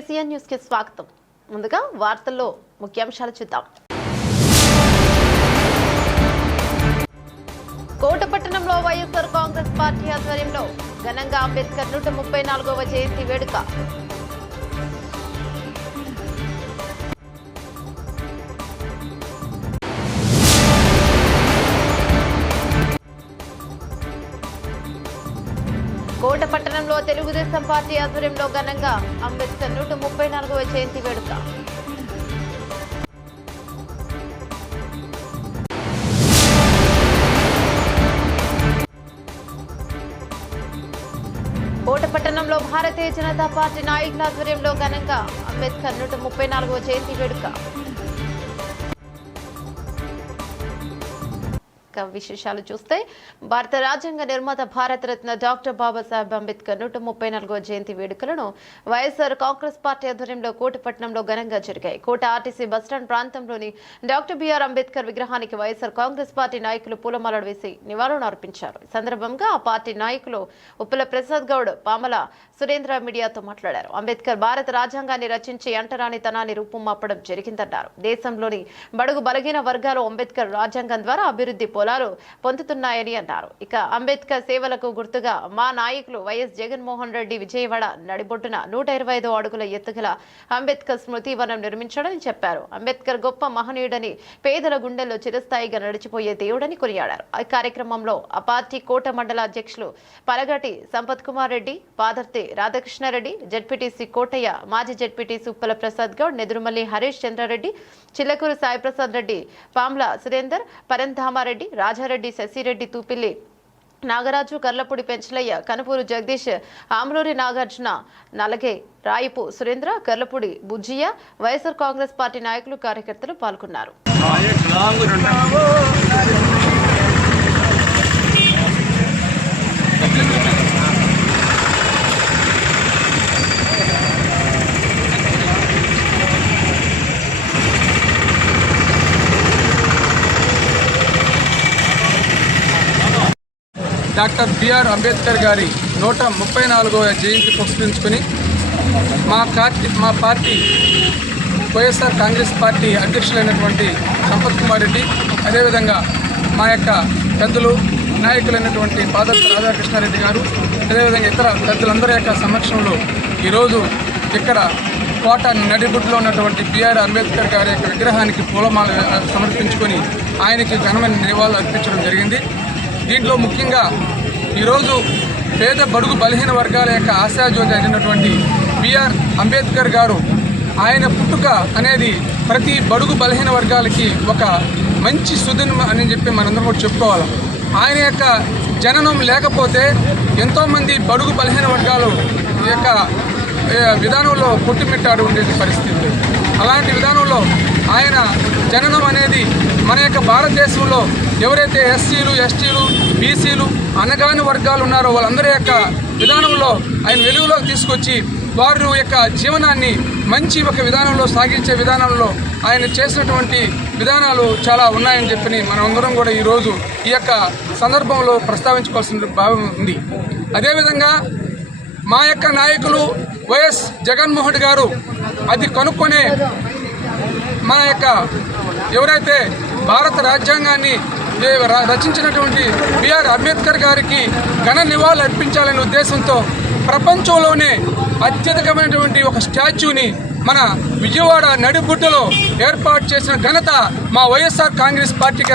KCR news కి స్వాగతం. ముందుగా వార్తల్లో ముఖ్యాంశాలు చూద్దాం. కోటపట్టణంలో వైఎస్ఆర్ కాంగ్రెస్ పార్టీ ఆధ్వర్యంలో ఘనంగా అంబేద్కర్ 134వ జయంతి వేడుక. కోటపట్టణంలో తెలుగుదేశం పార్టీ ఆధ్వర్యంలో ఘనంగా అంబేద్కర్ 134వ జయంతి వేడుక. కోటపట్టణంలో భారతీయ జనతా పార్టీ నాయకుల ఆధ్వర్యంలో ఘనంగా అంబేద్కర్ 134వ జయంతి వేడుక. విశేషాలు చూస్తే భారత రాజ్యాంగ నిర్మాత భారతరత్న డాక్టర్ బాబాసాహెబ్ అంబేద్కర్ 134వ జయంతి వేడుకలను వైఎస్ఆర్ కాంగ్రెస్ పార్టీ ఆధ్వర్యంలో కోటపట్నంలో ఘనంగా జరిగాయి. కోట ఆర్టీసీ బస్టాండ్ ప్రాంతంలోని డాక్టర్ బిఆర్ అంబేద్కర్ విగ్రహానికి వైఎస్ఆర్ కాంగ్రెస్ పార్టీ నాయకులు పూలమాలలు వేసి నివాళులు అర్పించారు. ఈ సందర్భంగా ఆ పార్టీ నాయకులు ఉప్పల ప్రసాద్ గౌడ్, పామల సురేంద్ర మీడియాతో మాట్లాడారు. అంబేద్కర్ భారత రాజ్యాంగాన్ని రచించి అంటరానితనాన్ని రూపుమాపడం జరిగిందన్నారు. దేశంలోని బడుగు బలహీన వర్గాలు అంబేద్కర్ రాజ్యాంగం ద్వారా అభివృద్ధి పొందుతున్నాయని అన్నారు. ఇక అంబేద్కర్ సేవలకు గుర్తుగా మా నాయకులు వైఎస్ జగన్మోహన్ రెడ్డి విజయవాడ నడిబొడ్డున 125 అడుగుల ఎత్తుగల అంబేద్కర్ స్మృతి వనం నిర్మించాడని చెప్పారు. అంబేద్కర్ గొప్ప మహనీయుడని, పేదల గుండెల్లో చిరస్థాయిగా నడిచిపోయే దేవుడని కొనియాడారు. ఈ కార్యక్రమంలో ఆ పార్టీ కోట మండల అధ్యక్షులు పలగటి సంపత్ కుమార్ రెడ్డి, పాదర్తి రాధాకృష్ణారెడ్డి, జడ్పీటీసీ కోటయ్య, మాజీ జడ్పీటీసీ ఉప్పల ప్రసాద్ గౌడ్, నెదురుమల్లి హరీష్ చంద్రారెడ్డి, చిల్లకూరు సాయిప్రసాద్ రెడ్డి, పామ్ల సురేందర్, పరంధామారెడ్డి, రాజారెడ్డి, శశిరెడ్డి, తూపిల్లి నాగరాజు, కర్లపూడి పెంచలయ్య, కనుపూరు జగదీష్, ఆమ్లూరి నాగార్జున, నలగే రాయపు సురేంద్ర, కర్లపూడి బుజ్జియ, వైఎస్ఆర్ కాంగ్రెస్ పార్టీ నాయకులు, కార్యకర్తలు పాల్గొన్నారు. డాక్టర్ బిఆర్ అంబేద్కర్ గారి 134వ జయంతి పురస్కరించుకొని మా పార్టీ వైఎస్ఆర్ కాంగ్రెస్ పార్టీ అధ్యక్షులైనటువంటి సంపత్ కుమార్ రెడ్డి, అదేవిధంగా మా యొక్క పెద్దలు నాయకులైనటువంటి పాదర్తి రాధాకృష్ణారెడ్డి గారు, అదేవిధంగా ఇతర పెద్దలందరి యొక్క సమక్షంలో ఈరోజు ఇక్కడ కోట నడిబొడ్డులో ఉన్నటువంటి బిఆర్ అంబేద్కర్ గారి యొక్క విగ్రహానికి పూలమాల సమర్పించుకొని ఆయనకి ఘనమైన నివాళులు అర్పించడం జరిగింది. దీంట్లో ముఖ్యంగా ఈరోజు పేద బడుగు బలహీన వర్గాల యొక్క ఆశాజ్యోతి అయినటువంటి బిఆర్ అంబేద్కర్ గారు, ఆయన పుట్టుక అనేది ప్రతి బడుగు బలహీన వర్గాలకి ఒక మంచి సుదినం అని చెప్పి మనందరం కూడా చెప్పుకోవాలి. ఆయన యొక్క జననం లేకపోతే ఎంతోమంది బడుగు బలహీన వర్గాలు యొక్క విధానంలో కొట్టుమిట్టాడు ఉండేది పరిస్థితి. అలాంటి విధానంలో ఆయన జననం అనేది మన యొక్క భారతదేశంలో ఎవరైతే ఎస్సీలు, ఎస్టీలు, బీసీలు, అణగాని వర్గాలు ఉన్నారో వాళ్ళందరి యొక్క విధానంలో ఆయన వెలుగులోకి తీసుకొచ్చి వారి యొక్క జీవనాన్ని మంచి ఒక విధానంలో సాగించే విధానంలో ఆయన చేసినటువంటి విధానాలు చాలా ఉన్నాయని చెప్పి మనమందరం కూడా ఈరోజు ఈ యొక్క సందర్భంలో ప్రస్తావించుకోవాల్సిన భావం ఉంది. అదేవిధంగా మా యొక్క నాయకులు వైఎస్ జగన్మోహన్ గారు అది కనుక్కొనే మన యొక్క ఎవరైతే భారత రాజ్యాంగాన్ని రచించినటువంటి బిఆర్ అంబేద్కర్ గారికి ఘన నివాళులు అర్పించాలనే ఉద్దేశంతో ప్రపంచంలోనే అత్యధికమైనటువంటి ఒక స్టాచ్యూని మన విజయవాడ నడిబొడ్డులో ఏర్పాటు చేసిన ఘనత మా వైఎస్ఆర్ కాంగ్రెస్ పార్టీకి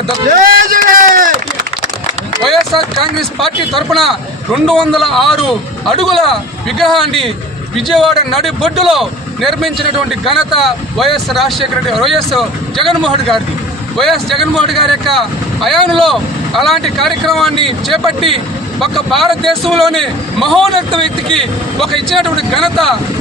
వైఎస్ఆర్ కాంగ్రెస్ పార్టీ తరఫున 206 అడుగుల విగ్రహాన్ని విజయవాడ నడిబొడ్డులో నిర్మించినటువంటి ఘనత వైఎస్ రాజశేఖర రెడ్డి, వైఎస్ జగన్మోహన్ గారిది. వైఎస్ జగన్మోహన్ గారి యొక్క హయాంలో అలాంటి కార్యక్రమాన్ని చేపట్టి ఒక భారతదేశంలోనే మహోన్నత వ్యక్తికి ఒక ఇచ్చినటువంటి ఘనత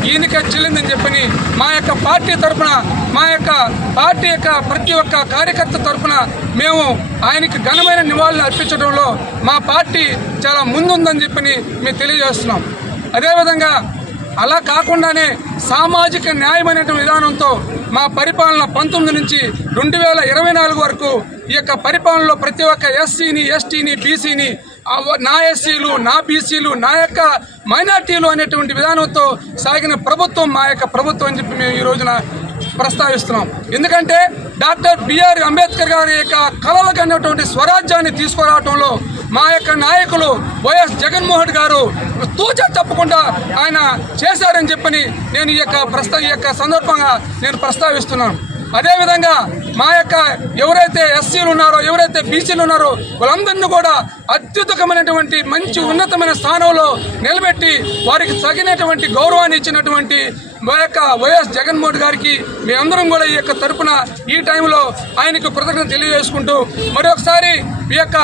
ఈయనకే చెల్లిందని చెప్పని మా యొక్క పార్టీ తరఫున, మా యొక్క పార్టీ యొక్క ప్రతి ఒక్క కార్యకర్త తరఫున మేము ఆయనకి ఘనమైన నివాళులు అర్పించడంలో మా పార్టీ చాలా ముందుందని చెప్పని మేము తెలియజేస్తున్నాం. అదేవిధంగా అలా కాకుండానే సామాజిక న్యాయమైనటువంటి విధానంతో మా పరిపాలన 19 నుంచి 2024 వరకు ఈ యొక్క పరిపాలనలో ప్రతి ఒక్క ఎస్సీని, ఎస్టీని, బీసీని నా ఎస్సీలు, నా బీసీలు, నా యొక్క మైనార్టీలు అనేటువంటి విధానంతో సాగిన ప్రభుత్వం మా యొక్క ప్రభుత్వం అని చెప్పి మేము ఈ రోజున ప్రస్తావిస్తున్నాం. ఎందుకంటే డాక్టర్ బిఆర్ అంబేద్కర్ గారి యొక్క కలలకు అన్నటువంటి స్వరాజ్యాన్ని తీసుకురావడంలో మా యొక్క నాయకులు వైఎస్ జగన్మోహన్ గారు తూచా తప్పకుండా ఆయన చేశారని చెప్పని నేను ఈ యొక్క సందర్భంగా నేను ప్రస్తావిస్తున్నాను. అదేవిధంగా మా యొక్క ఎవరైతే ఎస్సీలు ఉన్నారో, ఎవరైతే బీసీలు ఉన్నారో వాళ్ళందరినీ కూడా అత్యుత్తమైనటువంటి మంచి ఉన్నతమైన స్థానంలో నిలబెట్టి వారికి తగినటువంటి గౌరవాన్ని ఇచ్చినటువంటి మా యొక్క వైఎస్ జగన్మోహన్ గారికి మేమందరం కూడా ఈ యొక్క తరపున ఈ టైంలో ఆయనకు కృతజ్ఞత తెలియజేసుకుంటూ మరొకసారి ఈ యొక్క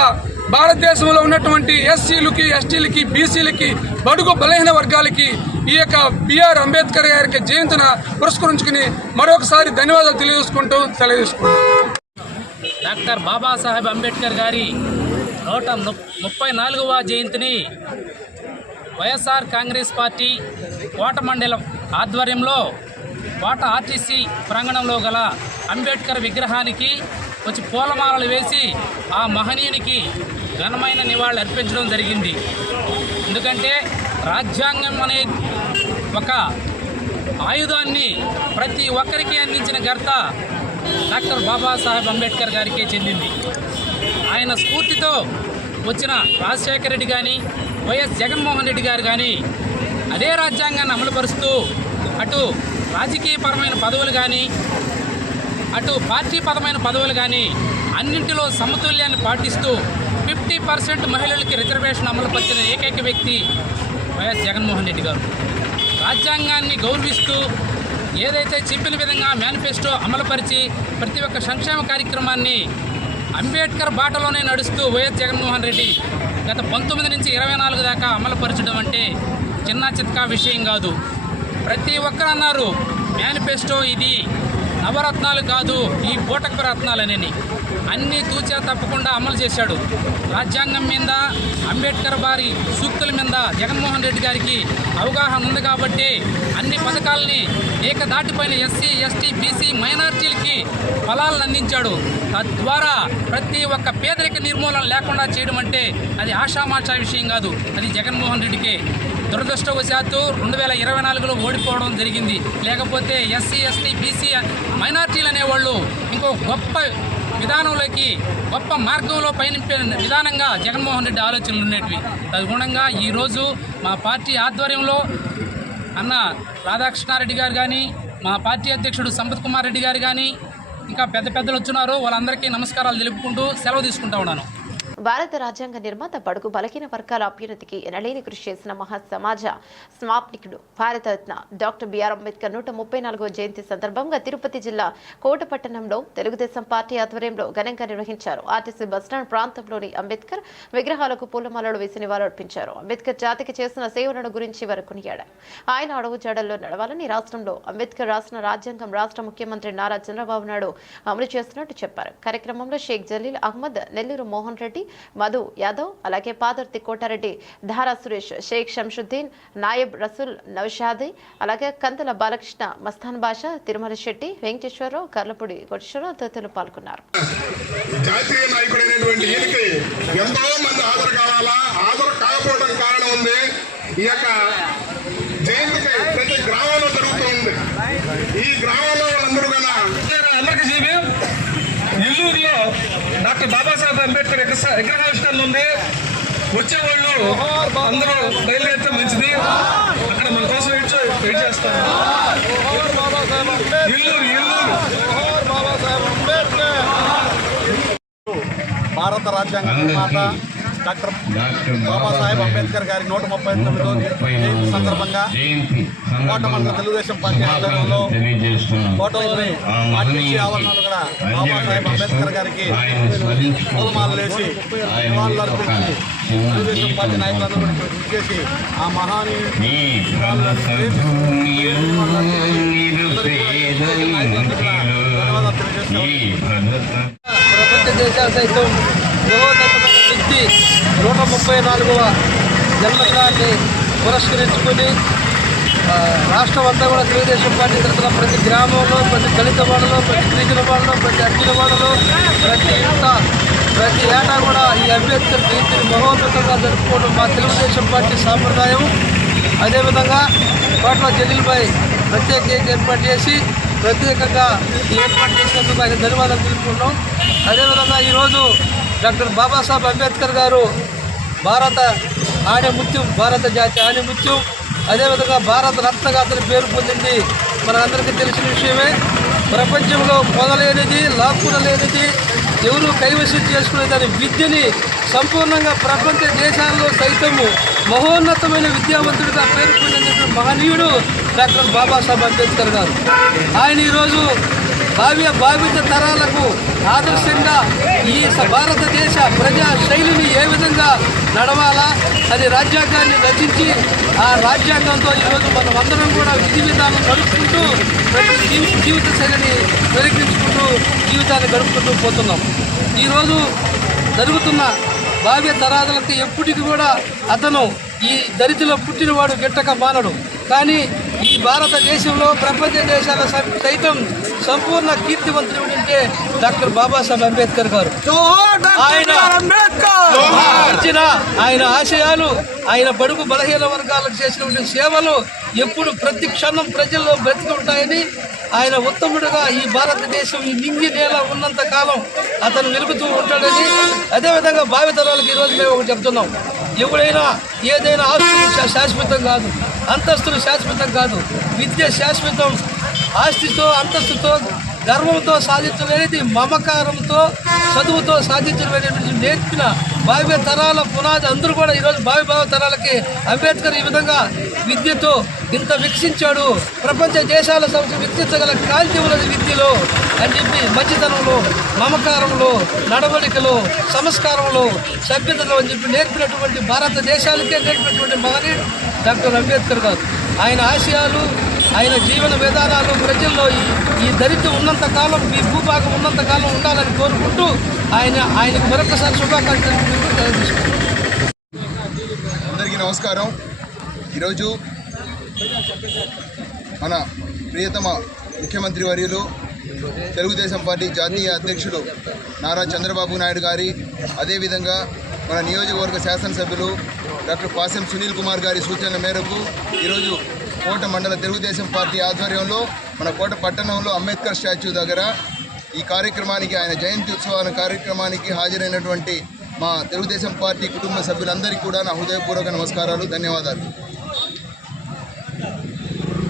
భారతదేశంలో ఉన్నటువంటి ఎస్సీలకి, ఎస్టీలకి, బీసీలకి, బడుగు బలహీన వర్గాలకి ఈ యొక్క బిఆర్ అంబేద్కర్ గారికి జయంతిని పురస్కరించుకుని మరొకసారి ధన్యవాదాలు తెలియజేసుకుంటూ డాక్టర్ బాబాసాహెబ్ అంబేద్కర్ గారి 134వ జయంతిని వైఎస్ఆర్ కాంగ్రెస్ పార్టీ కోట మండలం ఆధ్వర్యంలో కోట ఆర్టీసీ ప్రాంగణంలో గల అంబేద్కర్ విగ్రహానికి వచ్చి పూలమాలలు వేసి ఆ మహనీయునికి ఘనమైన నివాళులు అర్పించడం జరిగింది. ఎందుకంటే రాజ్యాంగం అనే ఒక ఆయుధాన్ని ప్రతి ఒక్కరికి అందించిన ఘనత డాక్టర్ బాబాసాహెబ్ అంబేద్కర్ గారికే చెందింది. ఆయన స్ఫూర్తితో వచ్చిన రాజశేఖర రెడ్డి కానీ, వైఎస్ జగన్మోహన్ రెడ్డి గారు కానీ అదే రాజ్యాంగాన్ని అమలుపరుస్తూ అటు రాజకీయపరమైన పదవులు కానీ, అటు పార్టీపరమైన పదవులు కానీ అన్నింటిలో సమతుల్యాన్ని పాటిస్తూ 50% మహిళలకి రిజర్వేషన్ అమలుపరిచిన ఏకైక వ్యక్తి వైఎస్ జగన్మోహన్ రెడ్డి గారు. రాజ్యాంగాన్ని గౌరవిస్తూ ఏదైతే చెప్పిన విధంగా మేనిఫెస్టో అమలుపరిచి ప్రతి ఒక్క సంక్షేమ కార్యక్రమాన్ని అంబేద్కర్ బాటలోనే నడుస్తూ వైఎస్ జగన్మోహన్ రెడ్డి గత 19 నుంచి 24 దాకా అమలుపరచడం అంటే చిన్న చిత్కా విషయం కాదు. ప్రతి ఒక్కరు అన్నారు మేనిఫెస్టో ఇది నవరత్నాలు కాదు, ఈ బూటకపు రత్నాలనేని అన్నీ తూచా తప్పకుండా అమలు చేశాడు. రాజ్యాంగం మీద, అంబేద్కర్ వారి సూక్తుల మీద జగన్మోహన్ రెడ్డి గారికి అవగాహన ఉంది కాబట్టి అన్ని పథకాలని ఏకదాటిపైన ఎస్సీ, ఎస్టీ, బీసీ, మైనార్టీలకి ఫలాలను అందించాడు. తద్వారా ప్రతి ఒక్క పేదరిక నిర్మూలన లేకుండా చేయడం అంటే అది ఆషామాషా విషయం కాదు, అది జగన్మోహన్ రెడ్డికే. దురదృష్టవశాత్తు 2024లో ఓడిపోవడం జరిగింది. లేకపోతే ఎస్సీ, ఎస్టీ, బీసీ, మైనార్టీలు అనేవాళ్ళు ఇంకో గొప్ప విధానంలోకి, గొప్ప మార్గంలో పయనింపే విధానంగా జగన్మోహన్ రెడ్డి ఆలోచనలు ఉండేటివి. తదనుగుణంగా ఈరోజు మా పార్టీ ఆధ్వర్యంలో అన్న రాధాకృష్ణారెడ్డి గారు కానీ, మా పార్టీ అధ్యక్షుడు సంపత్ కుమార్ రెడ్డి గారు కానీ ఇంకా పెద్దలు వచ్చున్నారు. వాళ్ళందరికీ నమస్కారాలు తెలుపుకుంటూ సెలవు తీసుకుంటా ఉన్నాను. భారత రాజ్యాంగ నిర్మాత బడుగు బలహీన వర్గాల అభ్యున్నతికి ఎనలేని కృషి చేసిన మహా సమాజ స్మాప్నికుడు భారతరత్న డాక్టర్ బిఆర్ అంబేద్కర్ 134వ జయంతి సందర్భంగా తిరుపతి జిల్లా కోటపట్టణంలో తెలుగుదేశం పార్టీ ఆధ్వర్యంలో ఘనంగా నిర్వహించారు. ఆర్టీసీ బస్టాండ్ ప్రాంతంలోని అంబేద్కర్ విగ్రహాలకు పూలమాలలు వేసి నివాళులర్పించారు. అంబేద్కర్ జాతికి చేసిన సేవలను గురించి వారు కొనియాడారు. ఆయన అడుగు జాడల్లో నడవాలని రాష్ట్రంలో అంబేద్కర్ రాసిన రాజ్యాంగం రాష్ట్ర ముఖ్యమంత్రి నారా చంద్రబాబు నాయుడు అమలు చేస్తున్నట్టు చెప్పారు. కార్యక్రమంలో షేక్ జలీల్ అహ్మద్, నెల్లూరు మోహన్ రెడ్డి, మధు యాదవ్, అలాగే పాదర్తి కోటారెడ్డి, ధారా సురేష్, షేక్ శంషుద్దీన్, నాయబ్ రసూల్ నౌషాది, అలాగే కంతల బాలకృష్ణ, మస్తాన్ బాషా, తిరుమల శెట్టి, వెంకటేశ్వరరావు, కర్లపూడి కోటేశ్వరరావు తదితరులు పాల్గొన్నారు. జాతీయ నాయకుడైనటువంటి ఈయనకి ఎంతో మంది హాజరు కావాలా, హాజరు కాకపోవడం కారణం ఉంది. ఈ యొక్క జయంతికి ప్రతి గ్రామంలో జరుగుతుంది. ఈ గ్రామంలో వాళ్ళందరూ కూడా నెల్లూరులో డాక్టర్ బాబాసాహెబ్ అంబేద్కర్ విగ్రహావిష్కరణ ఉంది. వచ్చేవాళ్ళు అందరూ బయలుదేరితే మంచిది. అక్కడ మన కోసం వెయిట్ చేస్తారు. భారత రాజ్యాంగ నిర్మాత డాక్టర్ బాబాసాహెబ్ అంబేద్కర్ గారి 139వ జయంతి సందర్భంగా కోట మండల తెలుగుదేశం పార్టీ ఆధ్వర్యంలో కోటలోని ఆర్టీసీ ఆవరణలో కూడా బాబాసాహెబ్ అంబేద్కర్ గారికి పూలమాలలు వేసి నివాళులు అర్పించి తెలుగుదేశం పార్టీ నాయకులందరూ కృషి చేసి ఆ మహానీయుని ప్రపంచ దేశాలు సైతం మహోన్నతమైన వ్యక్తి 134వ జన్మదినాన్ని పురస్కరించుకొని రాష్ట్రం అంతా కూడా తెలుగుదేశం పార్టీ తరఫున ప్రతి గ్రామంలో, ప్రతి దళిత వాడలో, ప్రతి గిరిజన వాడలో, ప్రతి అర్జున వాడలో, ప్రతి ఇంత ప్రతి ఏటా కూడా ఈ అంబేద్కర్ జయంతిని మహోన్నతంగా జరుపుకోవడం మా తెలుగుదేశం పార్టీ సాంప్రదాయం. అదేవిధంగా కోట్ల జలీల్పై ప్రత్యేక ఏర్పాటు చేసి ప్రత్యేకంగా ఈ ఏర్పాటు చేసినందుకు ఆయన ధన్యవాదాలు తెలుపుకుంటాం. అదేవిధంగా ఈరోజు డాక్టర్ బాబాసాహెబ్ అంబేద్కర్ గారు భారత ఆణిముత్యం, భారత జాతి ఆణిముత్యం, అదేవిధంగా భారత రత్నగా అతని పేరు పొందింది మనందరికీ తెలిసిన విషయమే. ప్రపంచంలో పొందలేనిది, లాక్కునలేనిది, ఎవరు కైవసం చేసుకునేదాని విద్యని సంపూర్ణంగా ప్రపంచ దేశాల్లో సైతము మహోన్నతమైన విద్యావంతుడిగా పేరు పొందినటువంటి మహనీయుడు డాక్టర్ బాబాసాహెబ్ అంబేద్కర్ గారు. ఆయన ఈరోజు భావిత తరాలకు ఆదర్శంగా ఈ భారతదేశ ప్రజా శైలిని ఏ విధంగా నడవాలా అది రాజ్యాంగాన్ని రచించి ఆ రాజ్యాంగంతో ఈరోజు మనం అందరం కూడా విధి విధానం నడుపుకుంటూ ప్రతి జీవిత శైలిని వెలిగించుకుంటూ జీవితాన్ని గడుపుకుంటూ పోతున్నాం. ఈరోజు జరుగుతున్న భావ్య తరాదులకు ఎప్పటికీ కూడా అతను ఈ దరిద్రలో పుట్టినవాడు గిట్టక మానడు. కానీ ఈ భారతదేశంలో ప్రపంచ దేశాల సైతం సంపూర్ణ కీర్తివంతుడు అంటే డాక్టర్ బాబాసాహెబ్ అంబేద్కర్ గారు. ఆయన ఆశయాలు, ఆయన బడుగు బలహీన వర్గాలకు చేసినటువంటి సేవలు ఎప్పుడు ప్రతి క్షణం ప్రజల్లో బ్రతికి ఉంటాయని, ఆయన ఉత్తముడుగా ఈ భారతదేశం ఈ నింగి నేల ఉన్నంత కాలం అతను వెలుగుతూ ఉంటాడని, అదేవిధంగా భావితరాలకు ఈరోజు మేము ఒకటి చెప్తున్నాం. ఎవడైనా ఏదైనా ఆస్తులు శాశ్వతం కాదు, అంతస్తులు శాశ్వతం కాదు, విద్య శాశ్వతం. ఆస్తితో, అంతస్తుతో, గర్వంతో సాధించలేనిది మమకారంతో, చదువుతో సాధించలేనిది నేర్పిన భావ్య తరాల పునాది. అందరూ కూడా ఈరోజు భావి తరాలకి అంబేద్కర్ ఈ విధంగా విద్యతో ఇంత వికసించాడు, ప్రపంచ దేశాల వికసించగల కాంతి ఉన్నది విద్యలో అని చెప్పి మంచితనంలో, మమకారంలో, నడవడికలో, సంస్కారంలో, సభ్యతలో అని చెప్పి నేర్పినటువంటి భారతదేశాలకే నేర్పినటువంటి మహనీయుడు డాక్టర్ అంబేద్కర్ గారు. ఆయన ఆశయాలు, ఆయన జీవన విధానాలు ప్రజల్లో ఈ దరిద్రం ఉన్నంత కాలం, ఈ భూభాగం ఉన్నంత కాలం ఉండాలని కోరుకుంటూ ఆయనకు మరొకసారి శుభాకాంక్షలు తెలియజేసుకుంటాం. అందరికీ నమస్కారం. ఈరోజు మన ప్రియతమ ముఖ్యమంత్రి వర్యులు, తెలుగుదేశం పార్టీ జాతీయ అధ్యక్షుడు నారా చంద్రబాబు నాయుడు గారి, అదేవిధంగా మన నియోజకవర్గ శాసనసభ్యులు డాక్టర్ పాసెం సునీల్ కుమార్ గారి సూచనల మేరకు ఈరోజు కోట మండల తెలుగుదేశం పార్టీ ఆధ్వర్యంలో మన కోట పట్టణంలో అంబేద్కర్ స్టాచ్యూ దగ్గర ఈ కార్యక్రమానికి, ఆయన జయంతి ఉత్సవాల కార్యక్రమానికి హాజరైనటువంటి మా తెలుగుదేశం పార్టీ కుటుంబ సభ్యులందరికీ కూడా నా హృదయపూర్వక నమస్కారాలు, ధన్యవాదాలు.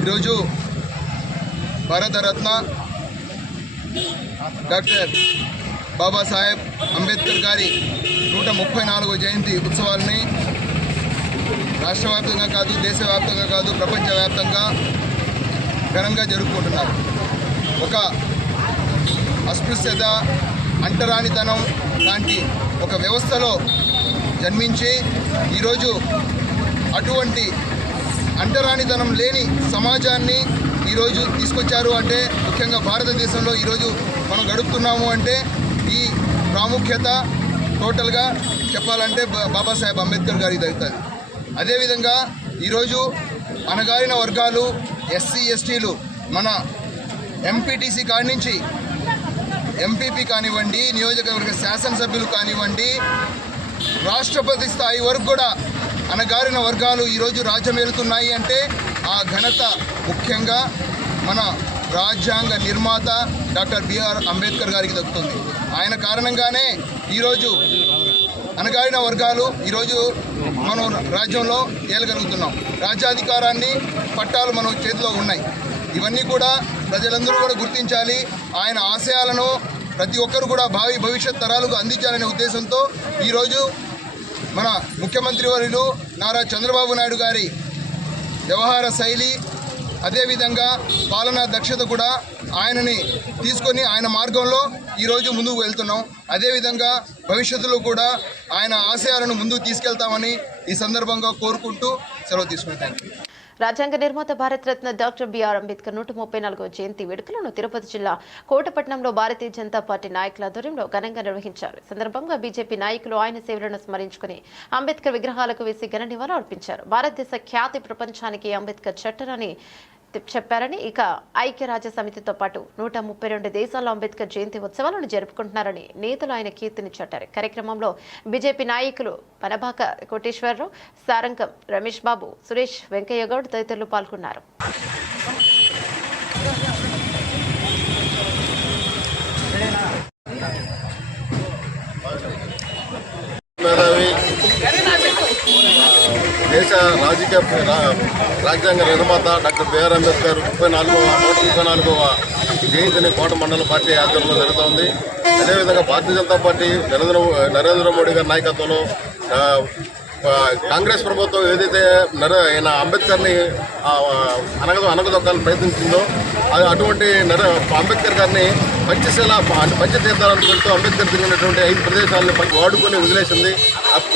ఈరోజు భారతరత్న డాక్టర్ బాబాసాహెబ్ అంబేద్కర్ గారి 134వ జయంతి ఉత్సవాలని రాష్ట్ర వ్యాప్తంగా కాదు, దేశవ్యాప్తంగా కాదు, ప్రపంచవ్యాప్తంగా ఘనంగా జరుపుకుంటున్నారు. ఒక అస్పృశ్యత, అంటరానితనం లాంటి ఒక వ్యవస్థలో జన్మించి ఈరోజు అటువంటి అంటరానితనం లేని సమాజాన్ని ఈరోజు తీసుకొచ్చారు. అంటే ముఖ్యంగా భారతదేశంలో ఈరోజు మనం గడుపుతున్నాము అంటే ఈ ప్రాముఖ్యత టోటల్గా చెప్పాలంటే బాబాసాహెబ్ అంబేద్కర్ గారికి దక్కుతుంది. అదేవిధంగా ఈరోజు అణగారిన వర్గాలు, ఎస్సీ ఎస్టీలు, మన ఎంపీటీసీ కాడి నుంచి ఎంపీపీ కానివ్వండి, నియోజకవర్గ శాసనసభ్యులు కానివ్వండి, రాష్ట్రపతి స్థాయి వరకు కూడా అణగారిన వర్గాలు ఈరోజు రాజ్యమేలుతున్నాయి అంటే ఆ ఘనత ముఖ్యంగా మన రాజ్యాంగ నిర్మాత డాక్టర్ బిఆర్ అంబేద్కర్ గారికి దక్కుతుంది. ఆయన కారణంగానే ఈరోజు అణగారిన వర్గాలు ఈరోజు మనం రాజ్యంలో ఏలగలుగుతున్నాం. రాజ్యాధికారాన్ని, పట్టాలు మన చేతిలో ఉన్నాయి. ఇవన్నీ కూడా ప్రజలందరూ కూడా గుర్తించాలి. ఆయన ఆశయాలను ప్రతి ఒక్కరు కూడా భవిష్యత్ తరాలకు అందించాలనే ఉద్దేశంతో ఈరోజు మన ముఖ్యమంత్రి వర్యులు నారా చంద్రబాబు నాయుడు గారి వ్యవహార శైలి, అదేవిధంగా పాలనా దక్షత కూడా ఆయనని తీసుకొని ఆయన మార్గంలో ఈరోజు ముందుకు వెళ్తున్నాం. అదేవిధంగా భవిష్యత్తులో కూడా ఆయన ఆశయాలను ముందుకు తీసుకెళ్తామని ఈ సందర్భంగా కోరుకుంటూ సెలవు తీసుకుంటాను. రాజ్యాంగ నిర్మాత భారతరత్న డాక్టర్ బిఆర్ అంబేద్కర్ 134వ జయంతి వేడుకలను తిరుపతి జిల్లా కోటపట్నంలో భారతీయ జనతా పార్టీ నాయకుల ఆధ్వర్యంలో ఘనంగా నిర్వహించారు. ఈ సందర్భంగా బీజేపీ నాయకులు ఆయన సేవలను స్మరించుకుని అంబేద్కర్ విగ్రహాలకు వేసి ఘన నివాళులు అర్పించారు. భారతదేశ ఖ్యాతి ప్రపంచానికి అంబేద్కర్ చట్టరాని చెప్పారని, ఇక ఐక్యరాజ్య సమితితో పాటు 132 దేశాల్లో అంబేద్కర్ జయంతి ఉత్సవాలను జరుపుకుంటున్నారని నేతలు ఆయన కీర్తిని చాటారు. కార్యక్రమంలో బీజేపీ నాయకులు పనబాక కోటేశ్వరరావు, సారంగం రమేష్ బాబు, సురేష్, వెంకయ్య గౌడ్ తదితరులు పాల్గొన్నారు. దేశ రాజ్యాంగ నిర్మాత డాక్టర్ బిఆర్ అంబేద్కర్ 134వ జయంతిని కోట మండల పార్టీ ఆధ్వర్యంలో జరుగుతోంది. అదేవిధంగా భారతీయ జనతా పార్టీ నరేంద్ర మోడీ గారి నాయకత్వంలో కాంగ్రెస్ ప్రభుత్వం ఏదైతే ఆయన అంబేద్కర్ని అనగదొక్కాలని ప్రయత్నించిందో అటువంటి అంబేద్కర్ గారిని పంచతీర్థాలను పెడుతూ అంబేద్కర్ తిరిగినటువంటి 5 ప్రదేశాలను వాడుకొని వదిలేసింది.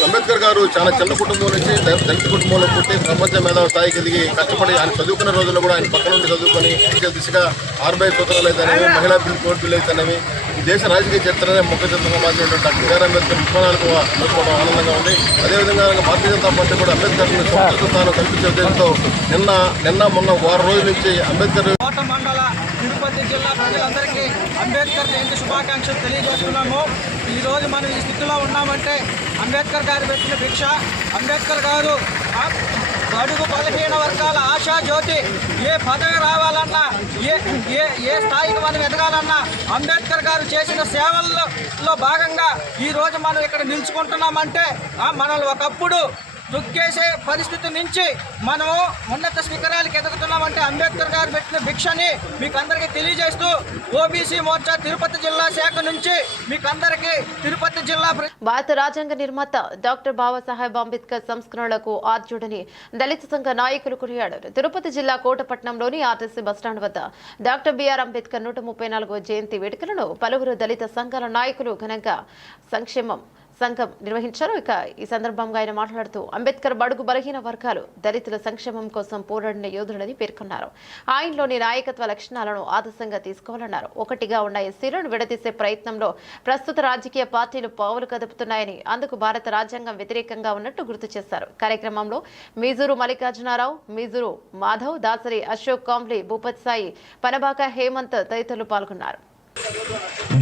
అంబేద్కర్ గారు చాలా చిన్న కుటుంబం నుంచి దళిత కుటుంబంలో పుట్టి ప్రపంచ మేధావి స్థాయికి ఎదిగి కష్టపడి ఆయన చదువుకునే రోజుల్లో కూడా ఆయన పక్క నుండి చదువుకొని దిశగా 60 సూత్రాలు అయితేనేవి, మహిళా కోర్టు బిల్లు అయితేనేవి ఈ దేశ రాజకీయ చరిత్రనే ముఖ్య చిత్రంగా మార్చినటువంటి డాక్టర్ బిఆర్ అంబేద్కర్ 34వ జరుపుకోవడం ఆనందంగా ఉంది. అదేవిధంగా భారతీయ జనతా పార్టీ కూడా అంబేద్కర్ని స్వతంత్రాన్ని కల్పించే ఉద్దేశంతో నిన్న మొన్న వారం రోజుల నుంచి అంబేద్కర్ కోట మండల తిరుపతి జిల్లా ప్రజలందరికీ అంబేద్కర్ జయంతి శుభాకాంక్షలు తెలియజేస్తున్నాము. ఈరోజు మనం ఈ స్థితిలో ఉన్నామంటే అంబేద్కర్ గారు పెట్టిన భిక్ష. అంబేద్కర్ గారు అడుగు బలహీన వర్గాల ఆశా జ్యోతి. ఏ పదవి రావాలన్నా, ఏ స్థాయికి మనం ఎదగాలన్నా అంబేద్కర్ గారు చేసిన సేవల్లో భాగంగా ఈరోజు మనం ఇక్కడ నిలుచుకుంటున్నామంటే మనల్ని ఒకప్పుడు దుక్కేసే పరిస్థితి నుంచి మనము ఉన్నత శిఖరాలకు ఎదుగుతున్నామంటే అంబేద్కర్ గారు పెట్టిన భిక్షని మీకు అందరికీ తెలియజేస్తూ ఓబీసీ మోర్చా తిరుపతి జిల్లా శాఖ నుంచి మీకు అందరికీ తిరుపతి జిల్లా భారత రాజ్యాంగ నిర్మాత డాక్టర్ బాబాసాహెబ్ అంబేద్కర్ సంస్కరణలకు ఆద్యుడని దళిత సంఘ నాయకులు కొనియాడారు. తిరుపతి జిల్లా కోటపట్నంలోని ఆర్టీసీ బస్టాండ్ వద్ద డాక్టర్ బిఆర్ అంబేద్కర్ 134వ జయంతి వేడుకలను పలువురు దళిత సంఘాల నాయకులు ఘనంగా సంఘం నిర్వహించారు. ఇక ఈ సందర్భంగా ఆయన మాట్లాడుతూ అంబేద్కర్ బడుగు బలహీన వర్గాలు దళితుల సంక్షేమం కోసం పోరాడిన యోధుడని పేర్కొన్నారు. ఆయనలోని నాయకత్వ లక్షణాలను ఆదర్శంగా తీసుకోవాలన్నారు. ఒకటిగా ఉన్న ఎస్సీలను విడదీసే ప్రయత్నంలో ప్రస్తుత రాజకీయ పార్టీలు పావులు కదుపుతున్నాయని, అందుకు భారత రాజ్యాంగం వ్యతిరేకంగా ఉన్నట్టు గుర్తు చేశారు. కార్యక్రమంలో మీజూరు మల్లికార్జునరావు, మీజూరు మాధవ్, దాసరి అశోక్ కాంబ్లీ, భూపతి సాయి, పనబాక హేమంత్ తదితరులు పాల్గొన్నారు.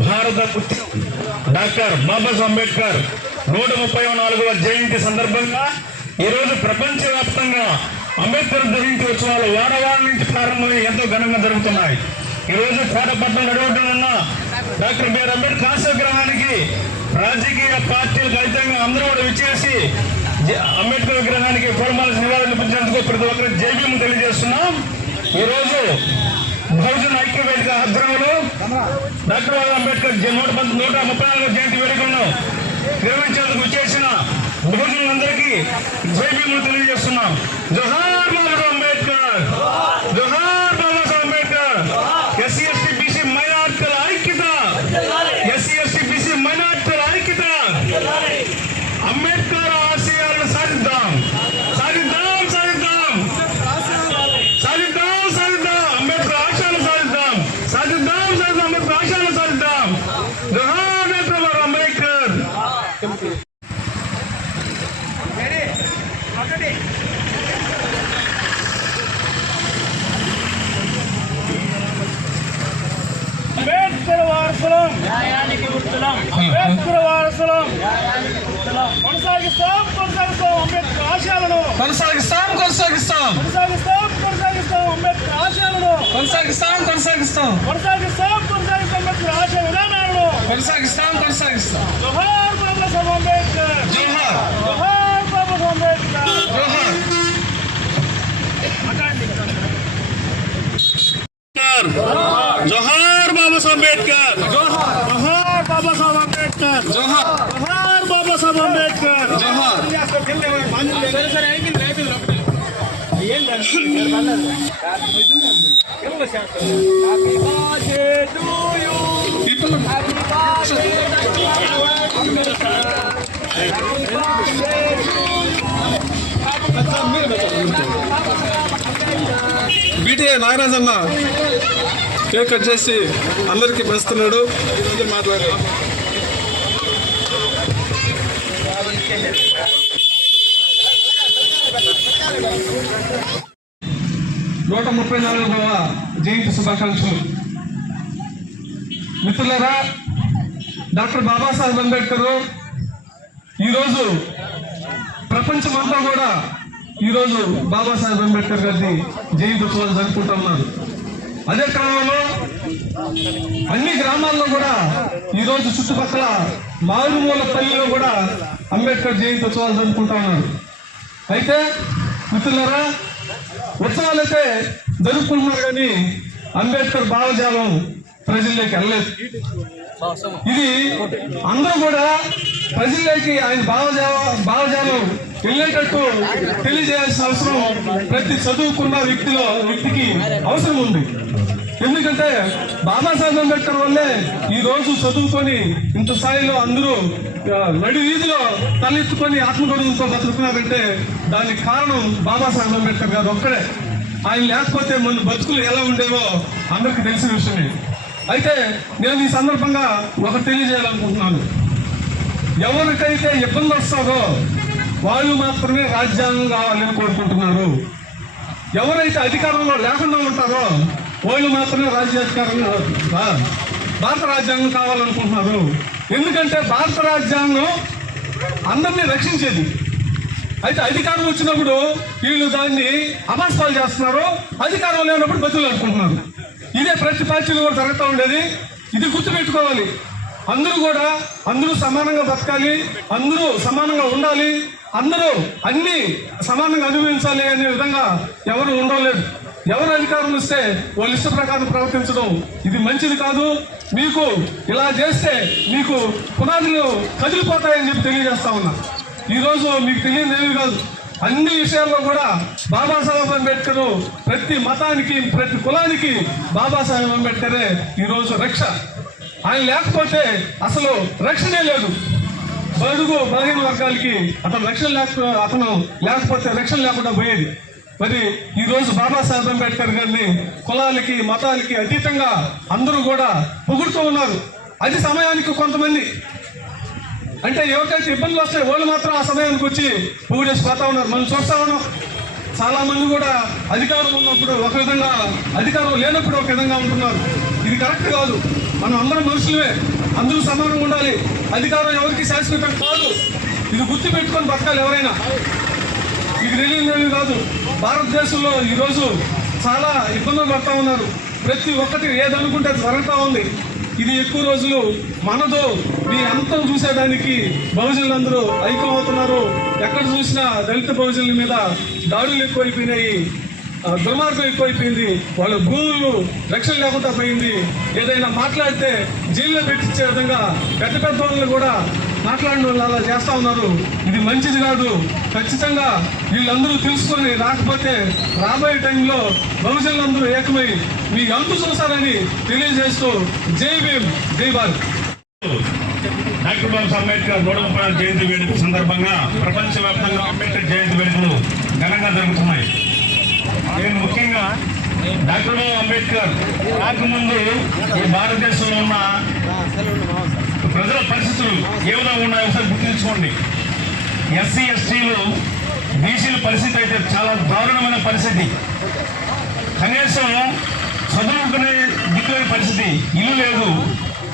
భారత డాక్టర్ బాబాసాహెబ్ అంబేద్కర్ 134వ జయంతి సందర్భంగా ఈరోజు ప్రపంచవ్యాప్తంగా అంబేద్కర్ జయంతి ఉత్సవాలు వారం నుంచి ప్రారంభమై ఎంతో ఘనంగా జరుగుతున్నాయి. ఈరోజు కోటపట్నం నడవడుతున్న డాక్టర్ బిఆర్ అంబేద్కర్ ఆశగ్రహానికి రాజకీయ పార్టీలకు అతీతంగా అందరూ కూడా విచ్చేసి అంబేద్కర్ విగ్రహానికి పూలమాల నివాళులర్పించేందుకు ప్రతి ఒక్కరికి జైభీం తెలియజేస్తున్నాం. ఈరోజు బహుజన ఐక్య వేదిక ఆధ్వర్యంలో డాక్టర్ బాబా అంబేద్కర్ 134వ జయంతి వేడుకలను నిర్వహించేందుకు వచ్చేసిన బహుజనులందరికీ జైభీములు తెలియజేస్తున్నాం. జోహార్ బాబా అంబేద్కర్, జోహార్ బాబా అంబేద్కర్. ఎస్సీ ఎస్టీ బీసీ మైనార్టీల ఐక్యత, ఎస్సీ ఎస్టీ బీసీ మైనార్టీల ఐక్యత. అంబేద్కర్ ఆశయాలను సాధిద్దాం, సాధిద్దాం, సాధిద్దాం, సాధిద్దాం, సాధిద్దాం. అంబేద్కర్ ఆశయాలను సాధిద్దాం, సాధిద్దాం, సాధిద్దాం. అంబేద్కర్ ఆశయాలను సాధిద్దాం. జోహార్ డాక్టర్ బాబా అంబేద్కర్. అంబేద్కర్ వారసులం, న్యాయానికి గుర్తులం. అంబేద్కర్ వారసులం, న్యాయానికి గుర్తులం. కొనసాగిస్తాం, కొనసాగిస్తాం అంబేద్కర్ ఆశయాలను. కొనసాగిస్తాం, కొనసాగిస్తాం, కొనసాగిస్తాం, కొనసాగిస్తాం అంబేద్కర్ ఆశయాలను. కొనసాగిస్తాం, కొనసాగిస్తాం, కొనసాగిస్తాం, కొనసాగిస్తాం అంబేద్కర్ ఆశయ విధానాలను. కొనసాగిస్తాం, కొనసాగిస్తాం. జోహార్ బాబాసాహెబ్ అంబేద్కర్, జోహార్, జోహార్ బాబాసాహెబ్ అంబేద్కర్, జోహార్. జోహార్ బాబాసాహెబ్ అంబేద్కర్, జోహార్ బాబాసాహెబ్ అంబేద్కర్, జోహార్, జోహార్ బాబాసాహెబ్ అంబేద్కర్, జోహార్. బీటీఏ నాగరాజ్ అన్న కేక్ కట్ చేసి అందరికీ పంచుతున్నాడు. మాట్లాడారు. 134 134వ జయంతి శుభాకాంక్షలు. మిత్రులారా, డాక్టర్ బాబాసాహెబ్ అంబేద్కర్ ఈరోజు ప్రపంచమంతా కూడా ఈరోజు బాబాసాహెబ్ అంబేద్కర్ గారిని జయంతి ఉత్సవాలు జరుపుకుంటున్నారు. అదే క్రమంలో అన్ని గ్రామాల్లో కూడా ఈరోజు చుట్టుపక్కల మారుమూల పల్లెల్లో కూడా అంబేద్కర్ జయంతి ఉత్సవాలు జరుపుకుంటా ఉన్నారు. అయితే మిత్రులారా, ఉత్సవాలైతే జరుపుకుంటున్నారు కానీ అంబేద్కర్ భావజాలం ప్రజల్లోకి వెళ్ళలేదు. ఇది అందరూ కూడా ప్రజల్లోకి ఆయన భావజాలం వెళ్ళేటట్టు తెలియజేయాల్సిన అవసరం ప్రతి చదువుకున్న వ్యక్తికి అవసరం ఉంది. ఎందుకంటే బాబాసాహెబ్ అంబేద్కర్ వల్లే ఈ రోజు చదువుకొని ఇంత స్థాయిలో అందరూ నడి వీధిలో తలెత్తుకొని ఆత్మగౌరవంతో బతుకుతున్నారంటే దానికి కారణం బాబాసాహెబ్ అంబేద్కర్ గారు ఒక్కడే. ఆయన లేకపోతే మన బతుకులు ఎలా ఉండేవో అందరికీ తెలిసిన విషయమే. అయితే నేను ఈ సందర్భంగా ఒకటి తెలియజేయాలనుకుంటున్నాను. ఎవరికైతే ఇబ్బంది వస్తుందో వాళ్ళు మాత్రమే రాజ్యాంగం కావాలని కోరుకుంటున్నారు. ఎవరైతే అధికారంలో లేకుండా ఉంటారో వాళ్ళు మాత్రమే భారత రాజ్యాంగం కావాలనుకుంటున్నారు. ఎందుకంటే భారత రాజ్యాంగం అందరినీ రక్షించేది. అయితే అధికారం వచ్చినప్పుడు వీళ్ళు దాన్ని అభాస్పాలు చేస్తున్నారు, అధికారం లేనప్పుడు బతులు అనుకుంటున్నారు. ఇదే ప్రతి పార్టీలో కూడా జరుగుతూ ఉండేది. ఇది గుర్తుపెట్టుకోవాలి. అందరూ సమానంగా బతకాలి, అందరూ సమానంగా ఉండాలి, అందరూ అన్ని సమానంగా అనుభవించాలి అనే విధంగా ఎవరు ఉండలేదు. ఎవరు అధికారం ఇస్తే వాళ్ళ ఇష్ట ప్రకారం ప్రవర్తించడం ఇది మంచిది కాదు. మీకు ఇలా చేస్తే మీకు పునాదులు కదిలిపోతాయని చెప్పి తెలియజేస్తా ఉన్నా. ఈరోజు మీకు తెలియదు ఏమీ కాదు, అన్ని విషయాల్లో కూడా బాబాసాహెబ్ అంబేద్కర్ ప్రతి మతానికి ప్రతి కులానికి బాబాసాహెబ్ అంబేద్కరే ఈరోజు రక్ష. ఆయన లేకపోతే అసలు రక్షణే లేదు. బలహీన వర్గాలకి అతను లేకపోతే రక్షణ లేకుండా పోయేది. మరి ఈ రోజు బాబాసాహెబ్ అంబేద్కర్ గారిని కులాలకి మతాలకి అతీతంగా అందరూ కూడా పొగుడుతూ ఉన్నారు. అది సమయానికి కొంతమంది అంటే ఎవరికైతే ఇబ్బందులు వస్తాయి వాళ్ళు మాత్రం ఆ సమయానికి వచ్చి పొగిడేసి పోతా ఉన్నారు. మనం చూస్తా ఉన్నాం. చాలా మంది కూడా అధికారం ఉన్నప్పుడు ఒక విధంగా, అధికారం లేనప్పుడు ఒక విధంగా ఉంటున్నారు. ఇది కరెక్ట్ కాదు. మనం అందరం మనుషులమే, అందరూ సమానంగా ఉండాలి. అధికారం ఎవరికి శాశ్వతం కాదు. ఇది గుర్తు పెట్టుకొని బతకాలి ఎవరైనా. ఇది తెలియదు కాదు. భారతదేశంలో ఈరోజు చాలా ఇబ్బందులు పడతా ఉన్నారు. ప్రతి ఒక్కటి ఏదనుకుంటే అది జరుగుతూ ఉంది. ఇది ఎక్కువ రోజులు మనదో మీ అంతం చూసేదానికి బహుజనులందరూ ఐక్యమవుతున్నారు. ఎక్కడ చూసినా దళిత బహుజనుల మీద దాడులు ఎక్కువైపోయినాయి, దుర్మార్గం ఎక్కువైపోయింది. వాళ్ళ భూములు రక్షణ లేకుండా పోయింది. ఏదైనా మాట్లాడితే జైల్లో పెట్టించే విధంగా పెద్ద పెద్ద వాళ్ళు కూడా మాట్లాడిన వాళ్ళు అలా చేస్తా ఉన్నారు. ఇది మంచిది కాదు. ఖచ్చితంగా వీళ్ళందరూ తెలుసుకొని రాకపోతే రాబోయే టైంలో బహుజనులందరూ ఏకమై మీ అంతు చూసారని తెలియజేస్తూ జై భీమ్, జై భారత్. డాక్టర్ బాబాసాహెబ్ అంబేద్కర్ 130వ జయంతి వేడుక సందర్భంగా ప్రపంచవ్యాప్తంగా అంబేద్కర్ జయంతి వేడుకలు ఘనంగా జరుగుతున్నాయి. నేను ముఖ్యంగా డాక్టర్ బాబా అంబేద్కర్ రాకముందు ఈ భారతదేశంలో ఉన్న ప్రజల పరిస్థితులు ఏ విధంగా ఉన్నాయో ఒకసారి గుర్తుంచుకోండి. ఎస్సీ ఎస్టీలు బీసీల పరిస్థితి అయితే చాలా దారుణమైన పరిస్థితి. కనీసం చదువుకునే దిక్కులేని పరిస్థితి. ఇల్లు లేదు,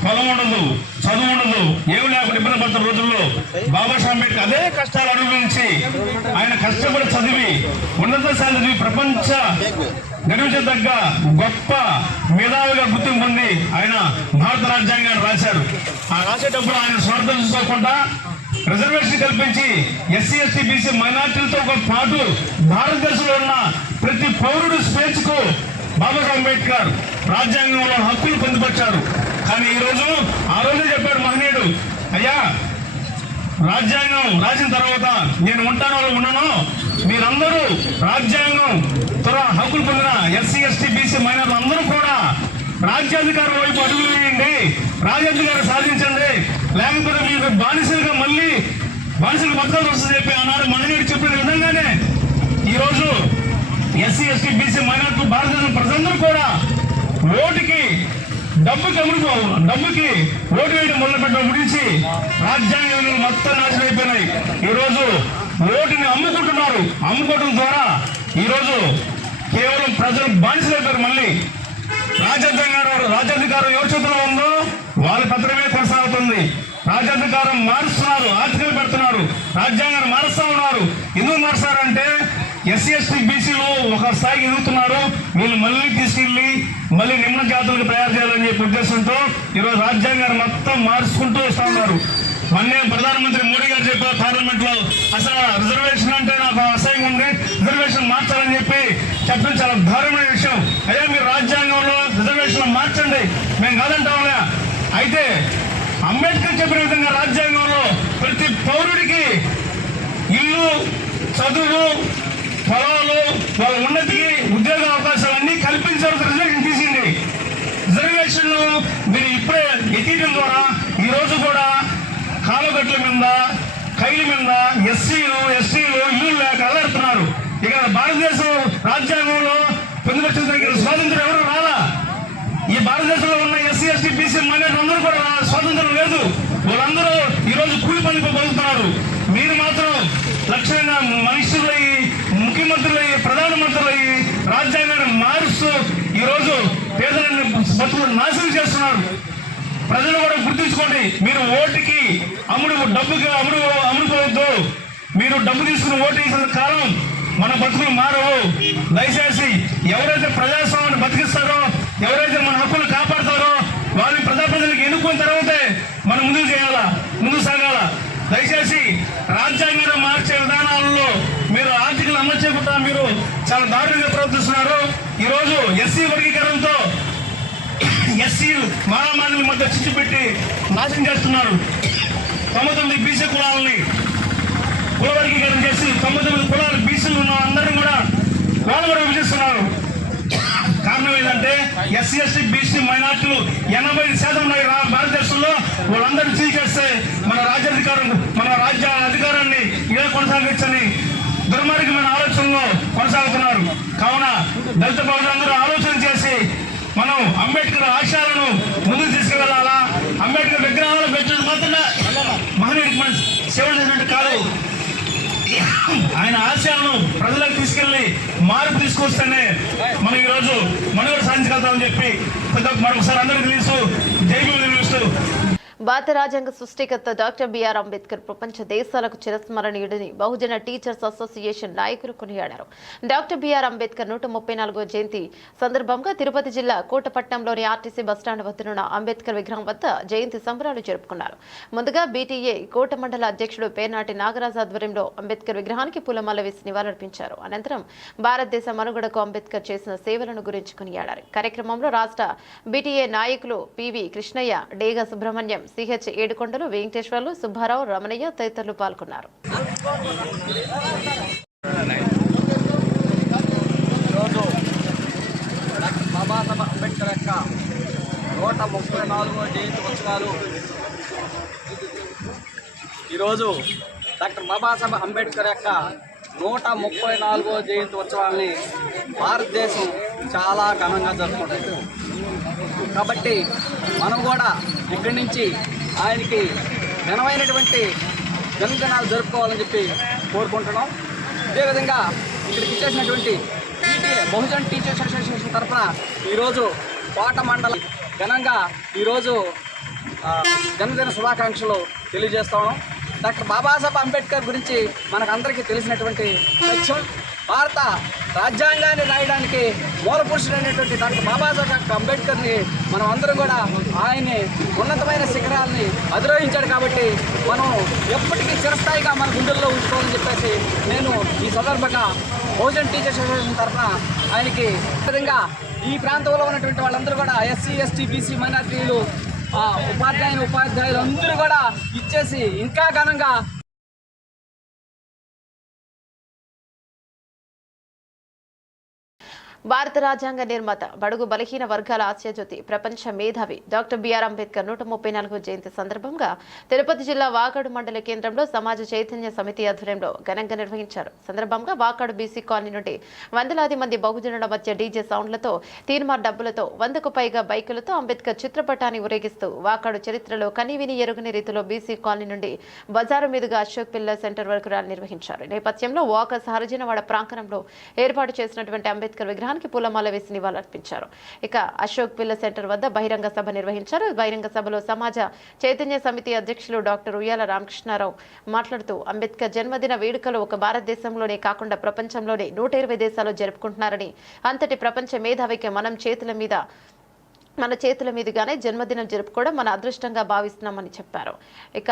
పొలం ఉండదు, చదువు ఉండదు, ఏమి లేకుండా ఇబ్బంది పడుతున్న రోజుల్లో బాబాసాహెబ్ అంబేద్కర్ అదే కష్టాలు అనుభవించి ఆయన కష్టపడి చదివి ఉన్నత స్థాయి ప్రపంచ గర్వించదగ్గ గొప్ప మేధావిగా గుర్తింపు పొంది ఆయన భారత రాజ్యాంగాన్ని రాశారు. ఆ రాసేటప్పుడు ఆయన స్వార్థం చూసుకోకుండా రిజర్వేషన్ కల్పించి ఎస్సీ ఎస్టీ బీసీ మైనార్టీలతో పాటు భారతదేశంలో ఉన్న ప్రతి పౌరుడు స్వేచ్ఛకు బాబాసాహెబ్ అంబేద్కర్ రాజ్యాంగంలో హక్కులు పొందుపరిచారు. కానీ ఈరోజు ఆ రోజు చెప్పాడు మహనీయుడు, అయ్యా రాజ్యాంగం రాసిన తర్వాత నేను ఉంటానో ఉన్నానో మీరందరూ రాజ్యాంగం హక్కులు పొందిన ఎస్సీ ఎస్టీ బీసీ మైనార్లు అందరూ కూడా రాజ్యాధికారం వైపు అడుగులు వేయండి, రాజ్యాధికారం సాధించండి, లేకపోతే మీకు బానిసలుగా మళ్ళీ బానిసలు బతకాల్సి వస్తుంది చెప్పి ఆనాడు మహనీయుడు చెప్పిన విధంగానే ఈరోజు ఎస్సీ ఎస్టీ బీసీ మైనార్టీ భారతదేశం ప్రజలందరూ కూడా డబ్బుకి ఓటు వేయడం మొదలుపెట్టడం గురించి రాజ్యాంగ విలువలు మొత్తం నాశనం అయిపోయినాయి. ఈరోజు ఓటుని అమ్ముకుంటున్నారు. అమ్ముకోవడం ద్వారా ఈరోజు కేవలం ప్రజలు బానిసలైపోయారు. మళ్ళీ రాజ్యాధికారం ఎవరి చేతిలో ఉందో వాళ్ళ పత్రమే కొనసాగుతుంది. రాజ్యాధికారం మారుస్తున్నారు, ఆర్టికల్ పెడుతున్నారు, రాజ్యాంగాన్ని మారుస్తా ఉన్నారు. ఎందుకు మారుస్తారంటే ఎస్సీ ఎస్టీ బీసీలు ఒక స్థాయికి ఎదుగుతున్నారు, వీళ్ళు మళ్ళీ తీసుకెళ్లి మళ్ళీ నిమ్న జాతులకు తయారు చేయాలని చెప్పే ఉద్దేశంతో ఈరోజు రాజ్యాంగాన్ని మొత్తం మార్చుకుంటూ వస్తా ఉన్నారు. మొన్నే ప్రధానమంత్రి మోడీ గారు చెప్పారు పార్లమెంట్ లో, అసలు రిజర్వేషన్ అంటే నాకు అసహ్యం ఉంది, రిజర్వేషన్ మార్చాలని చెప్పి చెప్పడం చాలా దారుణమైన విషయం. అయ్యా మీరు రాజ్యాంగంలో రిజర్వేషన్ మార్చండి, మేము కాదంటాంలే. అయితే అంబేద్కర్ చెప్పిన విధంగా రాజ్యాంగంలో ప్రతి పౌరుడికి ఇల్లు, చదువు, పొలాలు, వాళ్ళ ఉన్నతికి ఉద్యోగ అవకాశాలన్నీ కల్పించారు. రిజర్వేషన్ తీసింది. రిజర్వేషన్ మీరు ఇప్పుడే ఎత్తియడం ద్వారా ఈ రోజు కూడా కాలుగట్ల మీద, కైల మీద ఎస్సీలు ఎస్టీలు ఇల్లు లేక అలరుతున్నారు. ఇక భారతదేశం రాజ్యాంగంలో పొందుపరిచిన స్వాతంత్రం ఎవరు రాలా. ఈ భారతదేశంలో ఉన్న ఎస్సీ ఎస్టీ బీసీ మైనారిటీ అందరూ కూడా స్వాతంత్రం లేదు. వాళ్ళందరూ ఈరోజు కూలి పనికి బతుకుతున్నారు. మీరు మాత్రం లక్షణంగా మనుషులయ్యి, ముఖ్యమంత్రులయ్యి, ప్రధానమంత్రులయ్యి రాజ్యాంగాన్ని మారుస్తూ ఈరోజు పేదలను బతుకులు నాశనం చేస్తున్నారు. ప్రజలు కూడా గుర్తుంచుకోండి, మీరు ఓటుకి డబ్బుకి అమ్ముడుపోవద్దు. మీరు డబ్బు తీసుకుని ఓటు వేసిన కాలం మన బతుకులు మారవు. దయచేసి ఎవరైతే ప్రజాస్వామ్యాన్ని బతికిస్తారో, ఎవరైతే మన హక్కులు కాపాడతారో వాళ్ళని ప్రజాప్రతినిధులకు ఎన్నుకున్న తర్వాతే మనం ముందుకు సాగాల. దయచేసి రాజ్యాంగాన్ని మార్చే విధానాలలో మీరు ఆర్టికల్ అమలు చేయకుండా మీరు చాలా దారుణంగా ప్రవర్తిస్తున్నారు. ఈరోజు ఎస్సీ వర్గీకరణతో ఎస్సీ మానవాళి మధ్య చిచ్చు పెట్టి నాశనం చేస్తున్నారు. 99 బీసీ కులాలని కుల వర్గీకరణ చేసి 99 కులాలు బీసీలు ఉన్న అందరూ కూడా వాళ్ళు కూడా విభజిస్తున్నారు. కారణం ఏంటంటే ఎస్సీ ఎస్టీ బీసీ మైనార్టీలు 80% ఉన్నాయి భారతదేశంలో. వాళ్ళందరూ తీసేస్తే మన రాజ్య అధికారాన్ని ఇలా కొనసాగించని దుర్మార్గమైన ఆలోచనలో కొనసాగుతున్నారు. కావున దళిత ప్రజలందరూ ఆలోచన చేసి మనం అంబేద్కర్ ఆశయాలను ముందుకు తీసుకువెళ్ళాలా. అంబేద్కర్ విగ్రహాలు పెట్టడం మాత్రమే మహనీయుడికి మన సేవ చేసినట్టు కాదు. ఆయన ఆశయాలను ప్రజలకు తీసుకెళ్లి మార్పు తీసుకొస్తేనే మనం ఈరోజు మనుగడ సాధించగలుగుతామని చెప్పి మరొకసారి అందరికీ తెలుసు. జై భీమ్ తెలుస్తూ భారత రాజ్యాంగ సృష్టికర్త డాక్టర్ బిఆర్ అంబేద్కర్ ప్రపంచ దేశాలకు చిరస్మరణీయుడిని బహుజన టీచర్స్ అసోసియేషన్ నాయకులు కొనియాడారు. డాక్టర్ బిఆర్ అంబేద్కర్ 134వ జయంతి సందర్భంగా తిరుపతి జిల్లా కోటపట్నంలోని ఆర్టీసీ బస్టాండ్ వద్దనున్న అంబేద్కర్ విగ్రహం వద్ద జయంతి సంబరాలు జరుపుకున్నారు. ముందుగా బీటీఏ కోట మండల అధ్యక్షుడు పేర్నాటి నాగరాజు ఆధ్వర్యంలో అంబేద్కర్ విగ్రహానికి పూలమాల వేసి నివాళులర్పించారు. అనంతరం భారతదేశ మనుగడకు అంబేద్కర్ చేసిన సేవలను గురించి కొనియాడారు. కార్యక్రమంలో రాష్ట్ర బీటీఏ నాయకులు పివి కృష్ణయ్య, డేగ సుబ్రహ్మణ్యం, సిహెచ్ ఏడుకొండలు, వెంకటేశ్వర్లు, సుబ్బారావు, రమణయ్య తదితరులు పాల్గొన్నారు. ఈరోజు డాక్టర్ బాబాసాహెబ్ అంబేద్కర్ యొక్క 134వ జయంతి ఉత్సవాలు. ఈరోజు డాక్టర్ బాబాసాహెబ్ అంబేద్కర్ యొక్క 134వ జయంతి ఉత్సవాలని భారతదేశం చాలా ఘనంగా జరుపుకుంటుంది. కాబట్టి మనం కూడా ఇక్కడి నుంచి ఆయనకి ఘనమైనటువంటి జన్మదినాలు జరుపుకోవాలని చెప్పి కోరుకుంటున్నాం. అదేవిధంగా ఇక్కడికి ఇచ్చేసినటువంటి బహుజన్ టీచర్స్ అసోసియేషన్ తరఫున ఈరోజు కోట మండలం ఘనంగా ఈరోజు జన్మదిన శుభాకాంక్షలు తెలియజేస్తాము. డాక్టర్ బాబాసాహెబ్ అంబేద్కర్ గురించి మనకందరికీ తెలిసినటువంటి సత్యం, భారత రాజ్యాంగాన్ని రాయడానికి మూల పురుషుడైనటువంటి డాక్టర్ బాబాసాహెబ్ అంబేద్కర్ని మనం అందరం కూడా ఆయన్ని ఉన్నతమైన శిఖరాలని అధిరోహించాడు. కాబట్టి మనం ఎప్పటికీ చిరస్థాయిగా మన గుండెల్లో ఉంచుకోవాలని చెప్పేసి నేను ఈ సందర్భంగా బహుజన్ టీచర్స్ అసోసియేషన్ తరఫున ఆయనకి విధంగా ఈ ప్రాంతంలో ఉన్నటువంటి వాళ్ళందరూ కూడా ఎస్సీ ఎస్టీ బీసీ మైనార్టీలు, ఉపాధ్యాయులు అందరూ కూడా ఇచ్చేసి ఇంకా ఘనంగా భారత రాజ్యాంగ నిర్మాత, బడుగు బలహీన వర్గాల ఆశయజ్యోతి, ప్రపంచ మేధావి డాక్టర్ బిఆర్ అంబేద్కర్ 134వ జయంతి సందర్భంగా తిరుపతి జిల్లా వాకాడు మండల కేంద్రంలో సమాజ చైతన్య సమితి ఆధ్వర్యంలో ఘనంగా నిర్వహించారు. సందర్భంగా వాకాడు బీసీ కాలనీ నుండి వందలాది మంది బహుజనుల మధ్య డీజే సౌండ్లతో, తీర్మార్ డబ్బులతో, 100కు పైగా బైకులతో అంబేద్కర్ చిత్రపటాన్ని ఊరేగిస్తూ వాకాడు చరిత్రలో కనీవిని ఎరుగని రీతిలో బీసీ కాలనీ నుండి బజారు మీదుగా అశోక్ పిల్లర్ సెంటర్ వరకు ర్యాలీ నిర్వహించారు. నేపథ్యంలో వాకర్స్ హరిజనవాడ ప్రాంగణంలో ఏర్పాటు చేసినటువంటి అంబేద్కర్ విగ్రహానికి పూలమాల వేసి నివాళులర్పించారు. ఇక అశోక్ పిల్లర్ సెంటర్ వద్ద బహిరంగ సభ నిర్వహించారు. బహిరంగ సభలో సమాజ చైతన్య సమితి అధ్యక్షులు డాక్టర్ ఉయ్యాల రామకృష్ణారావు మాట్లాడుతూ అంబేద్కర్ జన్మదిన వేడుకలు ఒక భారతదేశంలోనే కాకుండా ప్రపంచంలోనే 120 దేశాల్లో జరుపుకుంటున్నారని, అంతటి ప్రపంచ మేధావికి మన చేతుల మీదుగానే జన్మదినం జరుపుకోవడం మన అదృష్టంగా భావిస్తున్నామని చెప్పారు. ఇక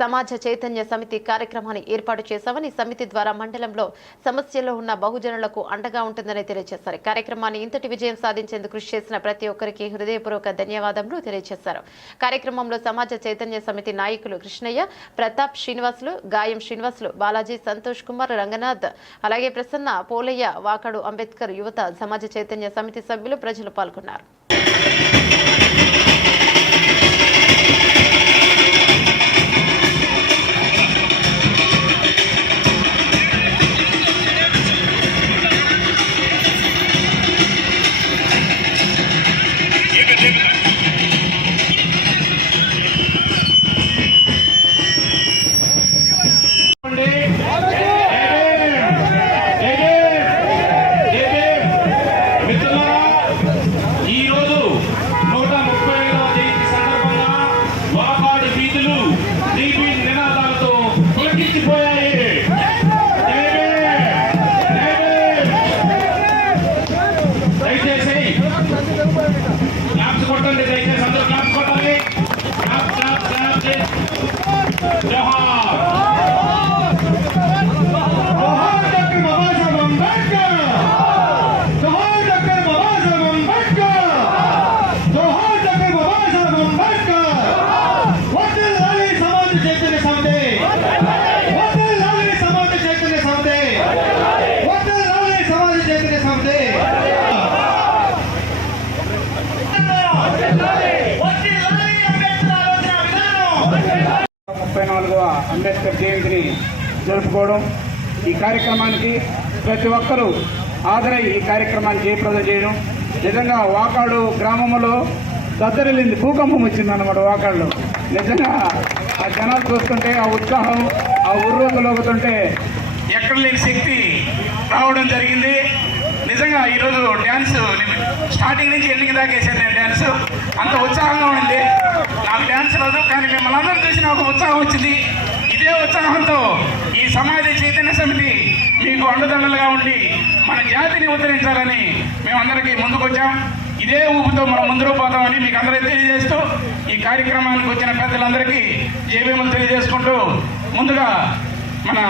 సమాజ చైతన్య సమితి కార్యక్రమాన్ని ఏర్పాటు చేశామని, సమితి ద్వారా మండలంలో సమస్యల్లో ఉన్న బహుజనులకు అండగా ఉంటుందని తెలియజేశారు. కార్యక్రమాన్ని ఇంతటి విజయం సాధించేందుకు కృషి చేసిన ప్రతి ఒక్కరికి హృదయపూర్వక ధన్యవాదములు తెలియజేశారు. కార్యక్రమంలో సమాజ చైతన్య సమితి నాయకులు కృష్ణయ్య, ప్రతాప్ శ్రీనివాసులు, గాయం శ్రీనివాసులు, బాలాజీ, సంతోష్ కుమార్, రంగనాథ్, అలాగే ప్రసన్న, పోలయ్య, వాకాడు అంబేద్కర్ యువత సమాజ చైతన్య సమితి సభ్యులు, ప్రజలు పాల్గొన్నారు. అంబేద్కర్ జయంతిని జరుపుకోవడం, ఈ కార్యక్రమానికి ప్రతి ఒక్కరూ హాజరై ఈ కార్యక్రమాన్ని జయప్రదం చేయడం నిజంగా వాకాడు గ్రామంలో దద్దరిల్లింది, భూకంపం వచ్చిందన్నమాట వాకాడులో. నిజంగా ఆ జనాలు చూస్తుంటే ఆ ఉత్సాహం, ఆ ఉర్రూతలోగుతుంటే ఎక్కడ లేని శక్తి రావడం జరిగింది. నిజంగా ఈరోజు డ్యాన్స్ స్టార్టింగ్ నుంచి ఎండింగ్ దాకా వేసాను నేను డ్యాన్స్. అంత ఉత్సాహంగా ఉంది. నాకు డ్యాన్స్ రాదు, కానీ మిమ్మల్ని అందరూ చూసి నాకు ఉత్సాహం వచ్చింది. ఇదే ఉత్సాహంతో ఈ సమాజ చైతన్య సమితి మీకు అండదండలుగా ఉండి మన జాతిని ఉద్ధరించాలని మేమందరికీ ముందుకొచ్చాం. ఇదే ఊపుతో మనం ముందుకు పోతామని మీకు అందరికీ తెలియజేస్తూ ఈ కార్యక్రమానికి వచ్చిన పెద్దలందరికీ జయభీములు తెలియజేసుకుంటూ ముందుగా మన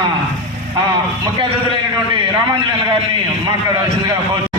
ముఖ్య అతిథులైనటువంటి రామాంజనేయులు గారిని మాట్లాడాల్సిందిగా కోరుతున్నాను.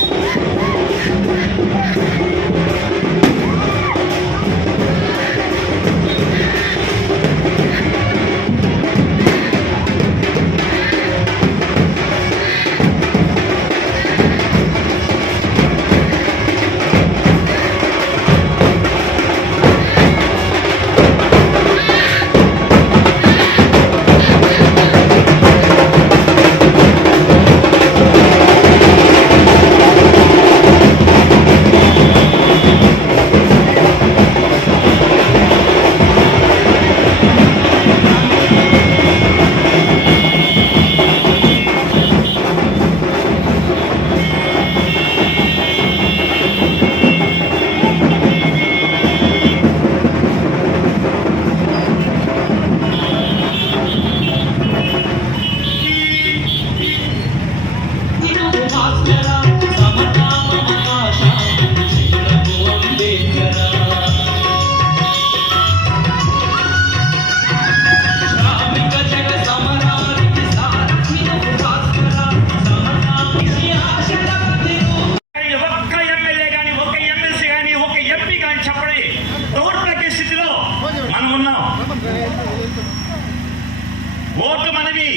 ఓటు మనవి,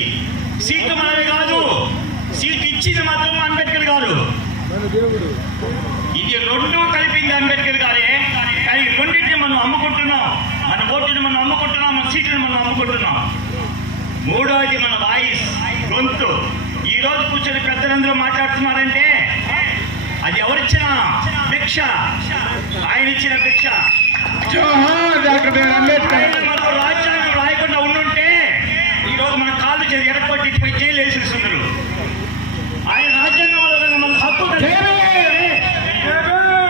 సీటు మనవి కాదు. సీటు ఇచ్చింది మాత్రం అంబేద్కర్ గారు. ఇది రెండు కలిపింది అంబేద్కర్ గారే. కానీ రెండింటిని మనం అమ్ముకుంటున్నాం. మన ఓటుని మనం అమ్ముకుంటున్నాం, మన సీట్లను మనం అమ్ముకుంటున్నాం. మూడోది మన వాయిస్, గొంతు. ఈ రోజు కూర్చొని పెద్దలందరూ మాట్లాడుతున్నారంటే అది ఎవరిచ్చిన భిక్ష? ఆయన ఇచ్చిన భిక్ష. మనం రాజ్యాంగం రాయకుండా ఉండుంటే ఈరోజు మన కాళ్ళు చేసి ఎడకొట్టి జైలు వేసేస్తున్నారు. ఆయన రాజ్యాంగం వల్ల మన హక్కు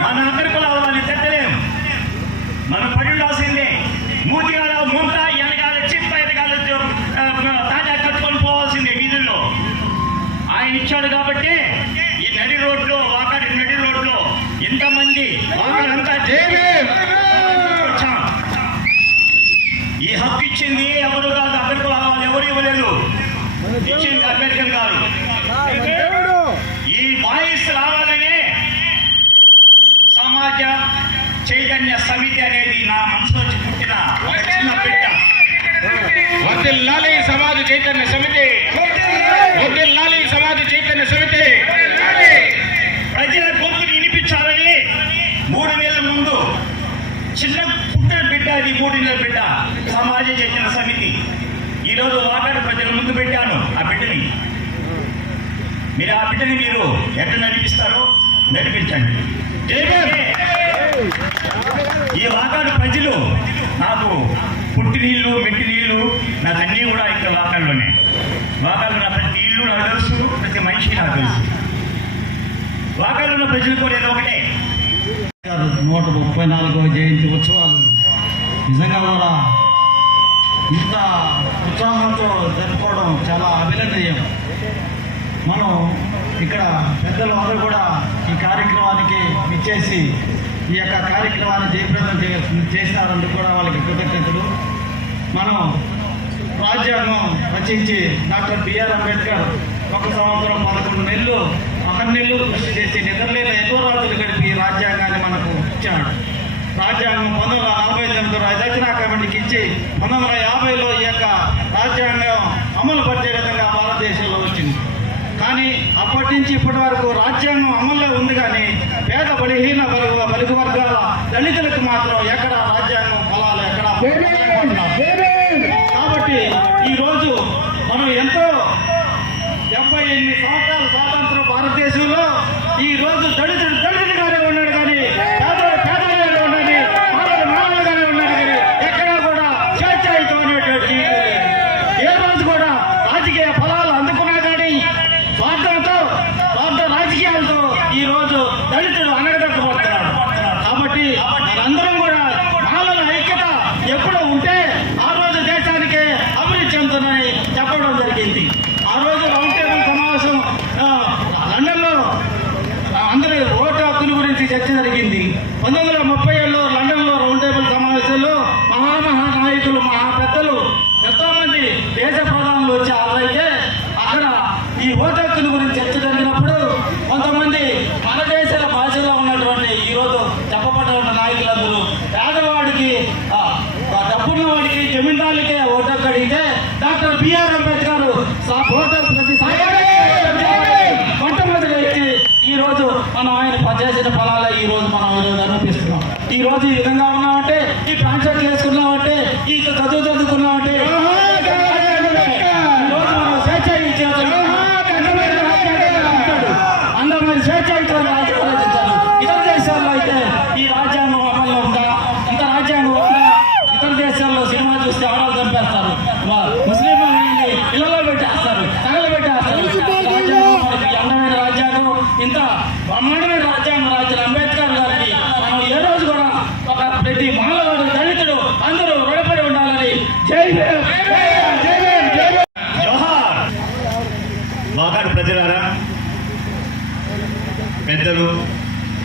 మన అక్కడికి వాళ్ళని తిట్టలేం. మనం పడి ఉండాల్సిందే. మూతిగాల ముంత వెనకాల చిప్ప ఎదగాల తాజా కట్టుకొని పోవాల్సిందే వీధుల్లో. ఆయన ఇచ్చాడు కాబట్టి ఈ నడి రోడ్లో, వాకాడి నడి రోడ్లో ఎంతమంది వాకాడంతా వచ్చాం. ఈ హక్కు ఇచ్చింది ఎవరు కాదు, అక్కడికి వాళ్ళు ఎవరు ఇవ్వలేదు, ఇచ్చింది అంబేద్కర్ గారు. ఈ వాయిస్ రావాలనే సమాజ చైతన్య సమితి అనేది నా మనసులోంచి పుట్టిన ఒక చిన్న బిడ్డ. వర్ధిల్లాలి సమాజ చైతన్య సమితి, వర్ధిల్లాలి సమాజ చైతన్య సమితి. ప్రజల గొంతుని వినిపించాలని 3 నెలల ముందు చిన్న పుట్టిన బిడ్డ, అది 3 నెలల బిడ్డ, సమాజ చైతన్య సమితి. ఈరోజు వాకాడు ప్రజల ముందు పెట్టాను ఆ బిడ్డని. మీరు ఆ బిడ్డని మీరు ఎట్లా నడిపిస్తారో నడిపించండి. ఈ వాకాడు ప్రజలు నాకు పుట్టి నీళ్ళు, మెట్టి నీళ్ళు, నాకు అన్నీ కూడా ఇక్కడ వాకాడులోనే. వాకాడు నా ప్రతి ఇల్లు నాకు తెలుసు, ప్రతి మనిషి నాకు తెలుసు. వాకాడు ఉన్న ప్రజలు కూడా ఏదో ఒకటే. 134వ జయంతి ఉత్సవాలు నిజంగా కూడా ఇంత ఉత్సాహంతో జరుపుకోవడం చాలా అభినందనీయం. మనం ఇక్కడ పెద్దలు అందరూ కూడా ఈ కార్యక్రమానికి ఇచ్చేసి ఈ యొక్క కార్యక్రమాన్ని జయప్రదం చేసినందుకు కూడా వాళ్ళకి కృతజ్ఞతలు. మనం రాజ్యాంగం రచించి డాక్టర్ బిఆర్ అంబేద్కర్ 1 సంవత్సరం 11 నెలలు అహర్నెల్లు కృషి చేసి నిద్రలేని ఎన్నో రాత్రులు గడిపి రాజ్యాంగాన్ని మనకు ఇచ్చాడు. రాజ్యాంగం 1949 రచనా కమిటీకి ఇచ్చి 1950లో ఈ యొక్క రాజ్యాంగం అమలు పరిచే విధంగా భారతదేశంలో వచ్చింది. కానీ అప్పటి నుంచి ఇప్పటి వరకు రాజ్యాంగం అమల్లో ఉంది, కానీ పేద బలహీన బలుగు వర్గాల దళితులకు మాత్రం ఎక్కడ రాజ్యాంగం ఫలాలు ఎక్కడ. కాబట్టి ఈరోజు మనం ఎంతో 78 సంవత్సరాల స్వాతంత్రం భారతదేశంలో ఈ రోజు దళితుడిగానే ఉన్నాడు, కానీ పేదగానే ఉన్నది, మానవులుగానే ఉన్నాడు, కానీ ఎక్కడా కూడా స్వేచ్ఛాయుతం అనేటువంటి ఏ రోజు కూడా రాజకీయ ఫలాలు అందుకున్నా కానీ స్వార్థ రాజకీయాలతో ఈ రోజు దళితుడు అనగదొక్కబడుతున్నాడు. కాబట్టి మనందరం కూడా మానవుల ఐక్యత ఎప్పుడు ఉంటే ఆ రోజు దేశానికి అభివృద్ధి చెందుతుందని చెప్పడం జరిగింది. ఆ రోజు రౌండ్ టేబుల్ సమావేశం లండన్లో అందరి ఓటు హక్కుల గురించి చర్చ జరిగింది. 1937లో లండన్లో రౌండ్ టేబుల్ సమావేశంలో మహానాయకులు, పెద్దలు, ఎంతో మంది దేశ ప్రధానులు వచ్చి హాజరైతే అక్కడ ఈ ఓటు హక్కుల గురించి చర్చ జరిగినప్పుడు కొంతమంది మన దేశ భాషలో ఉన్నటువంటి ఈరోజు చెప్పబడ్డ నాయకులందరూ పేదవాడికి, డబ్బున్నవాడికి, జమీందారులకే ఓటు హక్కు అడిగితే డాక్టర్ బిఆర్ అంబేద్కర్ ఓటు ప్రతి మొట్టమొదటి వ్యక్తి. ఈ రోజు మనం ఆయన పనిచేసిన ఫలాలే ఈ రోజు మనం అనిపిస్తున్నాం. ఈ రోజు ఈ విధంగా ఉన్నామంటే, ఈ కాన్సెప్ట్ వేసుకున్నామంటే, ఈ చదువుకున్నామంటే ఈరోజు మనం స్వేచ్ఛ అందమైన స్వేచ్ఛ రాజ్యాంగం. ఇతర దేశాల్లో అయితే ఈ రాజ్యాంగం అమల్లో ఉందా? ఇంత రాజ్యాంగం ఉందా? ఇతర దేశాల్లో సినిమా చూస్తే ఆడవాళ్ళు చంపేస్తారు, ముస్లిం ఇళ్లలో పెట్టేస్తారు, తగలబెట్టేస్తారు. అందమైన రాజ్యాంగం, ఇంత బ్రహ్మాండమైన రాజ్యాంగం రాసిన అంబేద్కర్ గారికి మనం ఏ రోజు కూడా ప్రతి మానవుడు, దళితుడు అందరూ రుణపడి ఉండాలని. జై భీమ్, జోహార్. వాకాడు ప్రజలారా, పెద్దలు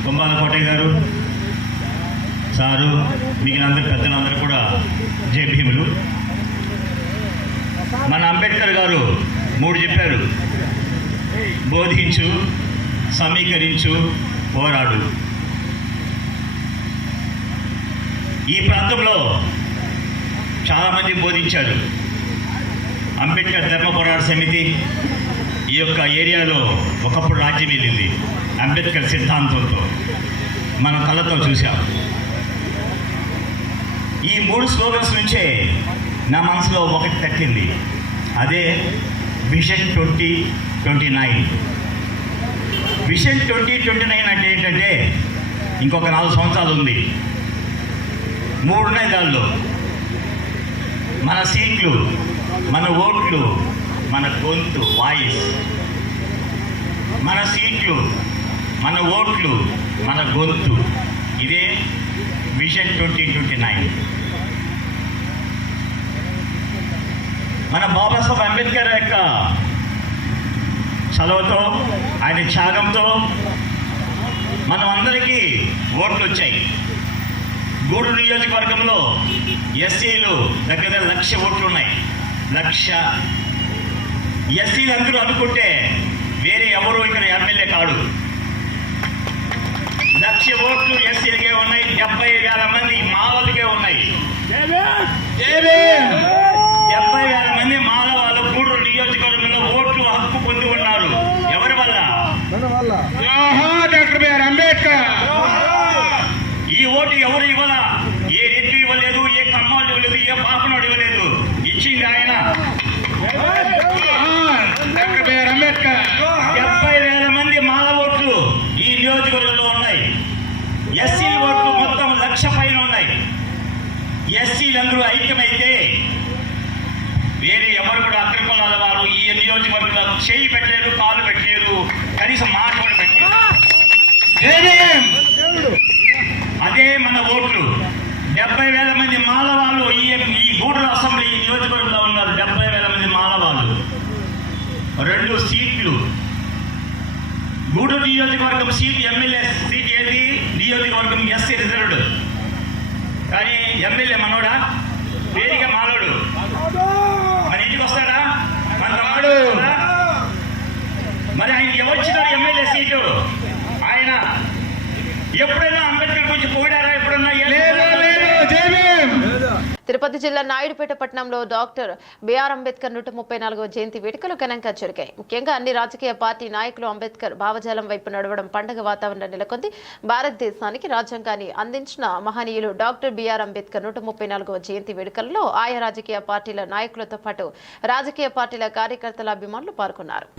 కుంభాల కోటయ్య గారు, సారు, మిగిలిన అందరు పెద్దలందరూ కూడా జై భీములు. మన అంబేద్కర్ గారు 3 చెప్పారు: బోధించు, సమీకరించు, పోరాడు. ఈ ప్రాంతంలో చాలామంది బోధించారు. అంబేద్కర్ ధర్మ పోరాట సమితి ఈ యొక్క ఏరియాలో ఒకప్పుడు రాజ్యం వెళ్ళింది అంబేద్కర్ సిద్ధాంతంతో మన కళ్ళతో చూసాం. ఈ 3 స్లోగన్స్ నుంచే నా మనసులో ఒకటి తట్టింది, అదే విజన్ 2029. విజన్ 2029 అంటే ఏంటంటే ఇంకొక 4 సంవత్సరాలు ఉంది, 3 ఉన్నాయి దానిలో. మన సీట్లు, మన ఓట్లు, మన గొంతు, వాయిస్. మన సీట్లు, మన ఓట్లు, మన గొంతు, ఇదే విజన్ 2029. మన బాబాసాహెబ్ అంబేద్కర్ యొక్క చలవతో, ఆయన త్యాగంతో మనం అందరికీ ఓట్లు వచ్చాయి. గూడూరు నియోజకవర్గంలో ఎస్సీలు దగ్గర 1,00,000 ఓట్లు ఉన్నాయి. 1,00,000 ఎస్సీలు అందరూ అనుకుంటే వేరే ఎవరు ఇక్కడ ఎమ్మెల్యే కాడు. 1,00,000 ఓట్లు ఎస్సీలకే ఉన్నాయి, 70,000 మంది మాలలకే ఉన్నాయి. 70,000 మంది మాలవాళ్ళు గూడూరు నియోజకవర్గంలో ఓట్లు హక్కు పొంది ఉన్నారు. ఎవరి వల్ల? Doctor B R Ambedkar. ఈ ఓటు ఎవరు ఇవ్వాల? ఏ రెడ్డి ఇవ్వలేదు, ఏ కమ్మాలు ఇవ్వలేదు, ఏ పాపనాడు ఇవ్వలేదు, ఇచ్చింది ఆయన డాక్టర్ బిఆర్ అంబేద్కర్. 70,000 మంది మాల ఓట్లు ఈ నియోజకవర్గంలో ఉన్నాయి. ఎస్సీ ఓట్లు మొత్తం 1,00,000 పైన ఉన్నాయి. ఎస్సీలందరూ ఐక్యమైతే వేరే ఎవరు కూడా అగ్రకులాల వారు ఈ నియోజకవర్గంలో చేయి పెట్టలేరు, కాలు పెట్టలేరు, కనీసం మాట కూడా పెట్టలేరు. అదే మన ఓట్లు. 70,000 మంది మాలవాళ్ళు ఈ గూడూరు అసెంబ్లీ నియోజకవర్గంలో ఉన్నారు. 70,000 మంది మాలవాళ్ళు. 2 సీట్లు. గూడూరు నియోజకవర్గం సీట్ ఎమ్మెల్యే సీట్ ఏది? నియోజకవర్గం ఎస్సీ రిజర్వ్డ్. కానీ ఎమ్మెల్యే మనోడా? వేదిక మాలోడు. మన ఇంటికి వస్తాడా? మన తమ్ముడు. మరి ఆయనకి ఎవరిచ్చినారు ఎమ్మెల్యే సీటు? ఆయన ఎప్పుడైనా అంబేద్కర్ గురించి పోయారా? ఎప్పుడన్నా? తిరుపతి జిల్లా నాయుడుపేట పట్టణంలో డాక్టర్ బిఆర్ అంబేద్కర్ 134వ జయంతి వేడుకలు ఘనంగా జరిగాయి. ముఖ్యంగా అన్ని రాజకీయ పార్టీ నాయకులు అంబేద్కర్ భావజాలం వైపు నడవడం పండుగ వాతావరణం నెలకొంది. భారతదేశానికి రాజ్యాంగాన్ని అందించిన మహనీయులు డాక్టర్ బిఆర్ అంబేద్కర్ 134వ జయంతి వేడుకల్లో ఆయా రాజకీయ పార్టీల నాయకులతో పాటు రాజకీయ పార్టీల కార్యకర్తల అభిమానులు పాల్గొన్నారు.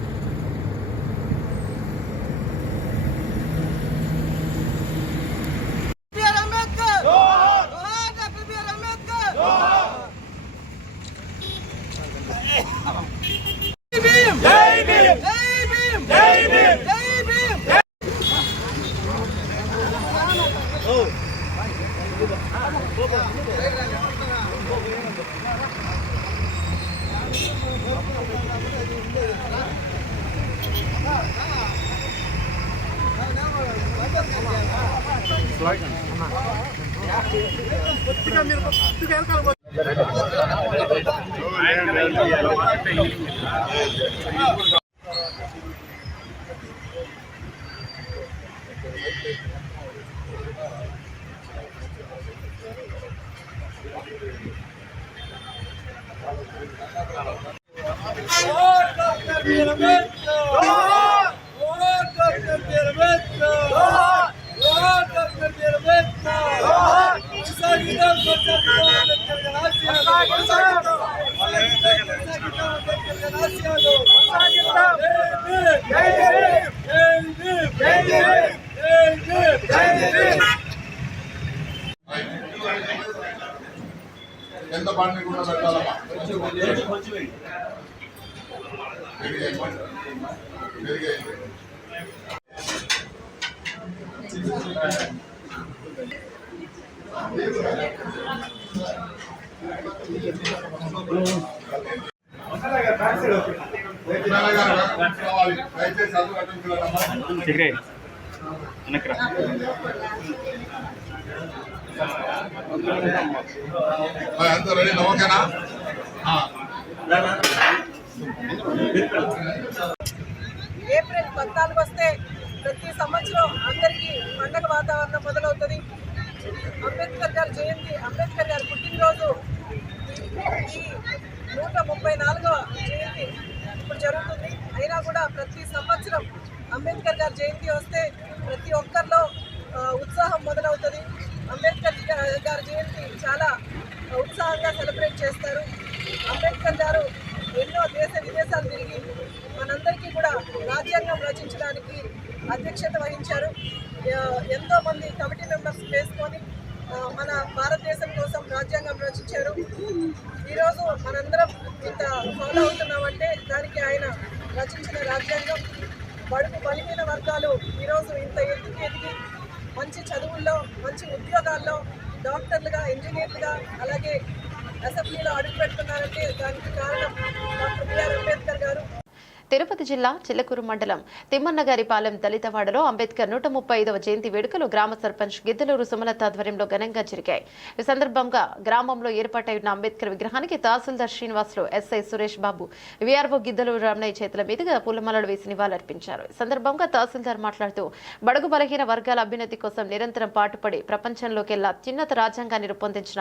ఎంత పండుగ కూడా పెట్టాలమ్మా. అంత రెడీ ఓకేనా? ఏప్రిల్ 14 వస్తే ప్రతి సంవత్సరం అందరికీ పండగ వాతావరణం మొదలవుతుంది. అంబేద్కర్ గారి జయంతి, అంబేద్కర్ గారి పుట్టినరోజు ఈ 134వ జయంతి ఇప్పుడు జరుగుతుంది. అయినా కూడా నిర్వహించడానికి అధ్యక్షత వహించారు. ఎంతో మంది కమిటీ మెంబర్స్ వేసుకొని మన భారతదేశం కోసం రాజ్యాంగం రచించారు. ఈరోజు మనందరం ఇంత ఫాలో అవుతున్నామంటే దానికి ఆయన రచించిన రాజ్యాంగం. బడుగు బలహీన వర్గాలు ఈరోజు ఇంత ఎదిగి మంచి చదువుల్లో, మంచి ఉద్యోగాల్లో, డాక్టర్లుగా, ఇంజనీర్లుగా, అలాగే అసెంబ్లీలో అడుగు పెడుతున్నారంటే దానికి కారణం డాక్టర్ బిఆర్ అంబేద్కర్ గారు. తిరుపతి జిల్లా చిల్లకూరు మండలం తిమ్మన్నగారిపాలెం దళితవాడలో అంబేద్కర్ 135వ జయంతి వేడుకలు గ్రామ సర్పంచ్ గిద్దలూరు సుమలత ఆధ్వర్యంలో ఘనంగా జరిగాయి. ఈ సందర్భంగా గ్రామంలో ఏర్పాటై ఉన్న అంబేద్కర్ విగ్రహానికి తహసీల్దార్ శ్రీనివాసులు, ఎస్ఐ సురేష్ బాబు, వీఆర్ఓ గిద్దలూరు రామయ్య చేతుల మీదుగా పూలమాలలు వేసి నివాళులర్పించారు. ఈ సందర్భంగా తహసీల్దార్ మాట్లాడుతూ బడుగు బలహీన వర్గాల అభ్యున్నతి కోసం నిరంతరం పాటుపడి ప్రపంచంలోకెల్లా అత్యున్నత రాజ్యాంగాన్ని రూపొందించిన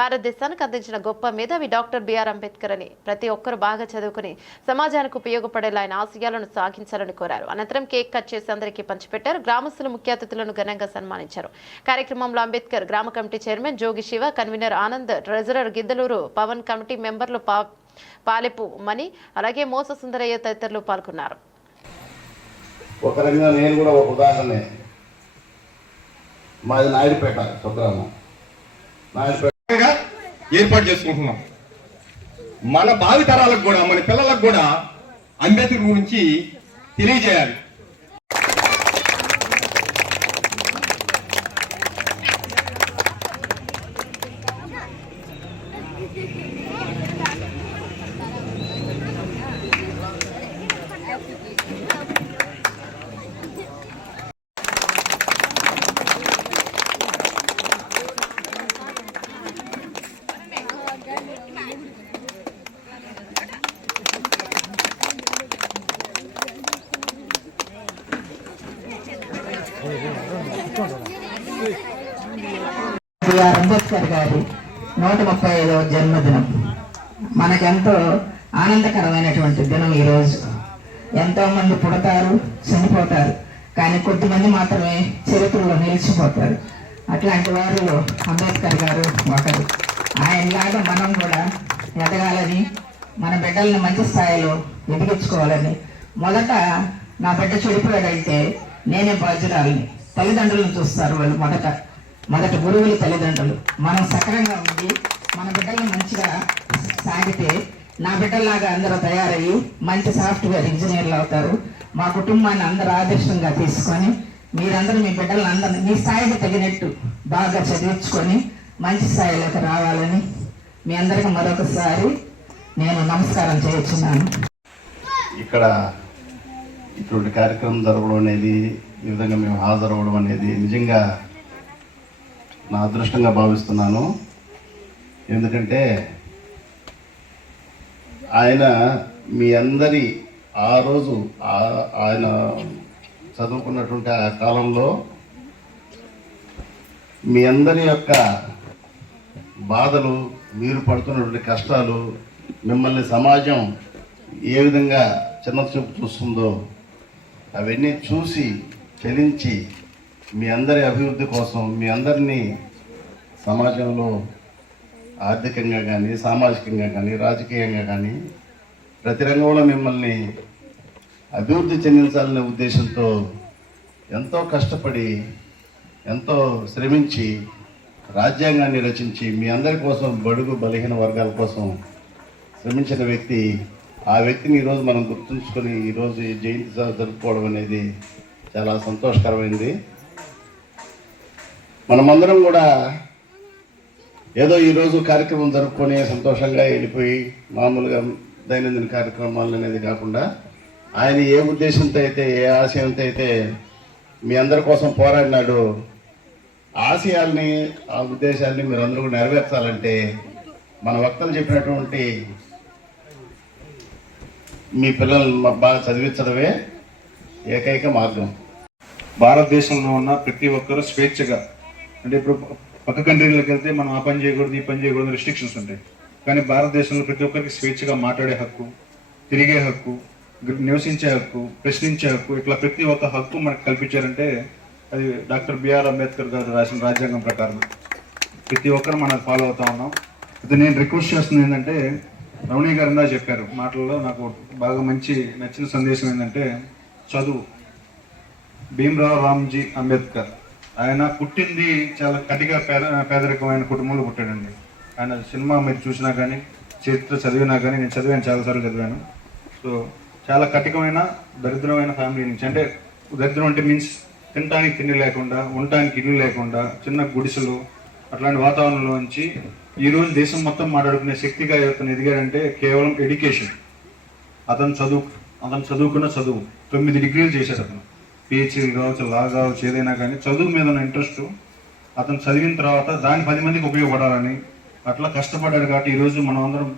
భారతదేశానికి అందించిన గొప్ప మేధావి డాక్టర్ బిఆర్ అంబేద్కర్ అని ప్రతి ఒక్కరూ బాగా చదువుకుని సమాజానికి ఉపయోగపడే ఆయన ఆశయాలను సాగించాలని కోరారు. అనంతరం కేక్ కట్ చేసి అందరికీ పంచిపెట్టారు. గ్రామస్తులు ముఖ్య అతిథులను ఘనంగా సన్మానించారు. కార్యక్రమంలో అంబేద్కర్ గ్రామ committee chairman Jogi Shiva, convener Anand, treasurer Giddaluru Pawan, committee మెంబర్లు పాలెపు మణి, అలాగే మోస సుందరయ్య తదితరులు పాల్గొన్నారు. ఒక రకంగా నేను కూడా ఒక ఉదాహరణ, మాది నాయుడుపేట స్వగ్రామం. నాయుడుపేటగా ఏర్పాటు చేసుకుంటున్నాం. మన భావితరాలకు కూడా, మన పిల్లలకు కూడా అంబేద్కర్ గురించి తెలియజేయాలి. అంబేద్కర్ గారి 135వ జన్మదినం మనకెంతో ఆనందకరమైనటువంటి దినం. ఈరోజు ఎంతో మంది పుడతారు, చనిపోతారు, కానీ కొద్దిమంది మాత్రమే చరిత్రలో నిలిచిపోతారు. అట్లాంటి వారిలో అంబేద్కర్ గారు ఒకరు. ఆయనలాగా మనం కూడా ఎదగాలని, మన బిడ్డలను మంచి స్థాయిలో ఎదిగించుకోవాలని. మొదట నా బిడ్డ చెడిపోయాడంటే నేనే బాధ్యురాలని. తల్లిదండ్రులను చూస్తారు వాళ్ళు. మొదట గురువులు తల్లిదండ్రులు. మనం సక్రంగా ఉండి మన బిడ్డలను మంచిగా సాగితే నా బిడ్డల్లాగా అందరూ తయారయ్యి మంచి సాఫ్ట్వేర్ ఇంజనీర్లు అవుతారు. మా కుటుంబాన్ని అందరూ ఆదర్శంగా తీసుకొని మీరందరూ మీ బిడ్డలను అందరూ మీ స్థాయికి తగినట్టు బాగా చదివించుకొని మంచి స్థాయిలోకి రావాలని మీ అందరికీ మరొకసారి నేను నమస్కారం చేస్తున్నాను. ఇక్కడ ఇటువంటి కార్యక్రమం జరగడం అనేది, ఈ విధంగా మేము హాజరవ్వడం అనేది నిజంగా నా అదృష్టంగా భావిస్తున్నాను. ఎందుకంటే ఆయన మీ అందరి ఆ రోజు ఆయన చదువుకున్నటువంటి ఆ కాలంలో మీ అందరి యొక్క బాధలు, మీరు పడుతున్నటువంటి కష్టాలు, మిమ్మల్ని సమాజం ఏ విధంగా చిన్న చూపు చూస్తుందో అవన్నీ చూసి చలించి మీ అందరి అభివృద్ధి కోసం, మీ అందరినీ సమాజంలో ఆర్థికంగా కానీ, సామాజికంగా కానీ, రాజకీయంగా కానీ ప్రతి రంగంలో మిమ్మల్ని అభివృద్ధి చెందించాలనే ఉద్దేశంతో ఎంతో కష్టపడి, ఎంతో శ్రమించి రాజ్యాంగాన్ని రచించి మీ అందరి కోసం, బడుగు బలహీన వర్గాల కోసం శ్రమించిన వ్యక్తి. ఆ వ్యక్తిని ఈరోజు మనం గుర్తుంచుకొని ఈరోజు ఈ జయంతి జరుపుకోవడం అనేది చాలా సంతోషకరమైంది. మనమందరం కూడా ఏదో ఈరోజు కార్యక్రమం జరుపుకొని సంతోషంగా వెళ్ళిపోయి మామూలుగా దైనందిన కార్యక్రమాలు అనేది కాకుండా, ఆయన ఏ ఉద్దేశంతో అయితే, ఏ ఆశయంతో అయితే మీ అందరి కోసం పోరాడినాడు, ఆశయాల్ని, ఆ ఉద్దేశాల్ని మీరు అందరూ కూడా నెరవేర్చాలంటే మన వక్తలు చెప్పినటువంటి మీ పిల్లల్ని బాగా చదివించడమే ఏకైక మార్గం. భారతదేశంలో ఉన్న ప్రతి ఒక్కరూ స్వేచ్ఛగా, అంటే ఇప్పుడు పక్క కంట్రీలకు వెళ్తే మనం ఆ పని చేయకూడదు, ఈ పని చేయకూడదు, రెస్ట్రిక్షన్స్ ఉంటాయి. కానీ భారతదేశంలో ప్రతి ఒక్కరికి స్వేచ్ఛగా మాట్లాడే హక్కు, తిరిగే హక్కు, నివసించే హక్కు, ప్రశ్నించే హక్కు, ఇట్లా ప్రతి ఒక్క హక్కు మనకు కల్పించారంటే అది డాక్టర్ బిఆర్ అంబేద్కర్ గారు రాసిన రాజ్యాంగం ప్రకారం. ప్రతి ఒక్కరు మనం ఫాలో అవుతా ఉన్నాం. అయితే నేను రిక్వెస్ట్ చేస్తుంది ఏంటంటే, రమణి గారు ఇందా చెప్పారు మాటల్లో, నాకు బాగా మంచి నచ్చిన సందేశం ఏంటంటే, చదువు భీమ్రావ్ రామ్జీ అంబేద్కర్. ఆయన పుట్టింది చాలా కటిగా పేదరికమైన కుటుంబంలో పుట్టాడండి. ఆయన సినిమా మీరు చూసినా కానీ, చరిత్ర చదివినా కానీ, నేను చదివాను, చాలాసార్లు చదివాను. సో చాలా కటికమైన దరిద్రమైన ఫ్యామిలీ నుంచి, అంటే దరిద్రం అంటే మీన్స్ తినడానికి తిండి లేకుండా, ఉండటానికి ఇల్లు లేకుండా, చిన్న గుడిసెలు అట్లాంటి వాతావరణంలో నుంచి ఈరోజు దేశం మొత్తం మాట్లాడుకునే శక్తిగా అతను ఎదిగాడంటే కేవలం ఎడ్యుకేషన్. అతను చదువుకున్న చదువు 9 డిగ్రీలు చేశాడు. అతను పిహెచ్డీ కావచ్చు, లా కావచ్చు, ఏదైనా కానీ చదువు మీద ఉన్న ఇంట్రెస్ట్ అతను చదివిన తర్వాత దాన్ని 10 మందికి ఉపయోగపడాలని అట్లా కష్టపడ్డాడు. కాబట్టి ఈరోజు మనం అందరం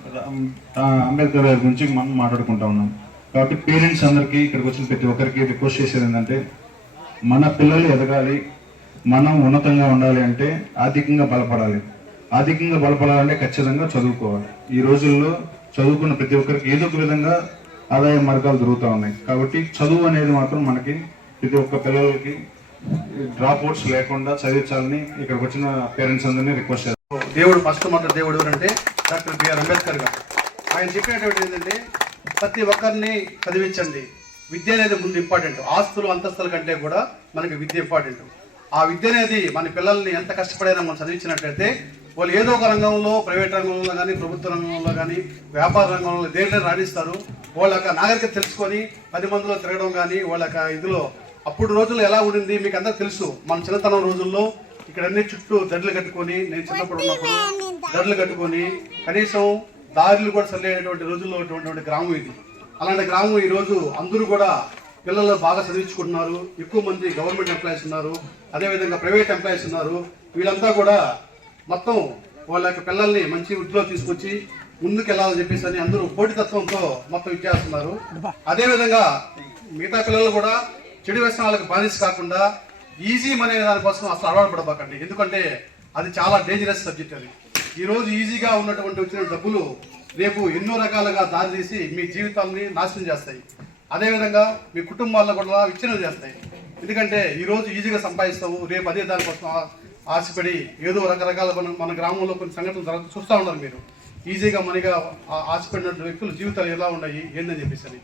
అంబేద్కర్ గారి గురించి మనం మాట్లాడుకుంటా ఉన్నాం. కాబట్టి పేరెంట్స్ అందరికీ, ఇక్కడికి వచ్చిన ప్రతి ఒక్కరికి రిక్వెస్ట్ చేసేది ఏంటంటే, మన పిల్లలు ఎదగాలి, మనం ఉన్నతంగా ఉండాలి అంటే ఆర్థికంగా బలపడాలి. ఆర్థికంగా బలపడాలంటే ఖచ్చితంగా చదువుకోవాలి. ఈ రోజుల్లో చదువుకున్న ప్రతి ఒక్కరికి ఏదో ఒక విధంగా ఆదాయ మార్గాలు దొరుకుతూ ఉన్నాయి. కాబట్టి చదువు అనేది మాత్రం మనకి ప్రతి ఒక్క పిల్లలకి డ్రాప్ అవుట్స్ లేకుండా చదివించాలని ఇక్కడికి వచ్చిన పేరెంట్స్ అందరినీ రిక్వెస్ట్ చేస్తాను. దేవుడు ఫస్ట్ మాట దేవుడు ఎవరంటే డాక్టర్ బిఆర్ అంబేద్కర్ గారు. ఆయన చెప్పినటువంటి ఏంటంటే ప్రతి ఒక్కరిని చదివించండి. విద్య అనేది ముందు ఇంపార్టెంట్. ఆస్తులు అంతస్తుల కంటే కూడా మనకి విద్య ఇంపార్టెంట్. ఆ విద్య అనేది మన పిల్లల్ని ఎంత కష్టపడైనా మనం చదివించినట్లయితే వాళ్ళు ఏదో ఒక రంగంలో, ప్రైవేట్ రంగంలో కానీ, ప్రభుత్వ రంగంలో కానీ, వ్యాపార రంగంలో దేంట్లో రాణిస్తారు. వాళ్ళ యొక్క నాగరికత తెలుసుకొని 10 మందిలో తిరగడం కానీ, వాళ్ళ యొక్క ఇదిలో అప్పుడు రోజుల్లో ఎలా ఉండింది మీకు అందరికి తెలుసు. మన చిన్నతనం రోజుల్లో ఇక్కడ అన్ని చుట్టూ దడ్లు కట్టుకొని, నేను చిన్నప్పుడు ఉన్నప్పుడు దడ్లు కట్టుకొని కనీసం దారులు కూడా చల్లేటువంటి రోజుల్లో ఉన్నటువంటి గ్రామం ఇది. అలాంటి గ్రామం ఈరోజు అందరూ కూడా పిల్లలు బాగా చదివించుకుంటున్నారు. ఎక్కువ మంది గవర్నమెంట్ ఎంప్లాయీస్ ఉన్నారు, అదేవిధంగా ప్రైవేట్ ఎంప్లాయీస్ ఉన్నారు. వీళ్ళంతా కూడా మొత్తం వాళ్ళ యొక్క పిల్లల్ని మంచి వృత్తిలో తీసుకొచ్చి ముందుకు వెళ్ళాలని చెప్పేసి అని అందరూ పోటీతత్వంతో మొత్తం ఇచ్చేస్తున్నారు. అదేవిధంగా మిగతా పిల్లలు కూడా చెడు వ్యసనాలకు బానిస కాకుండా ఈజీ మనీ దానికోసం అసలు అలవాటు పడబాకండి. ఎందుకంటే అది చాలా డేంజరస్ సబ్జెక్ట్. అది ఈరోజు ఈజీగా ఉన్నటువంటి వచ్చిన డబ్బులు రేపు ఎన్నో రకాలుగా దారి తీసి మీ జీవితాలని నాశనం చేస్తాయి. అదేవిధంగా మీ కుటుంబాలను కూడా విచ్ఛిన్నం చేస్తాయి. ఎందుకంటే ఈరోజు ఈజీగా సంపాదిస్తాము, రేపు అదే దానికోసం ఆశపడి ఏదో రకరకాల మన గ్రామంలో కొన్ని సంఘటనలు చూస్తూ ఉన్నారు. మీరు ఈజీగా మనీగా ఆశపడినటువంటి వ్యక్తుల జీవితాలు ఎలా ఉన్నాయి ఏందని చెప్పేసి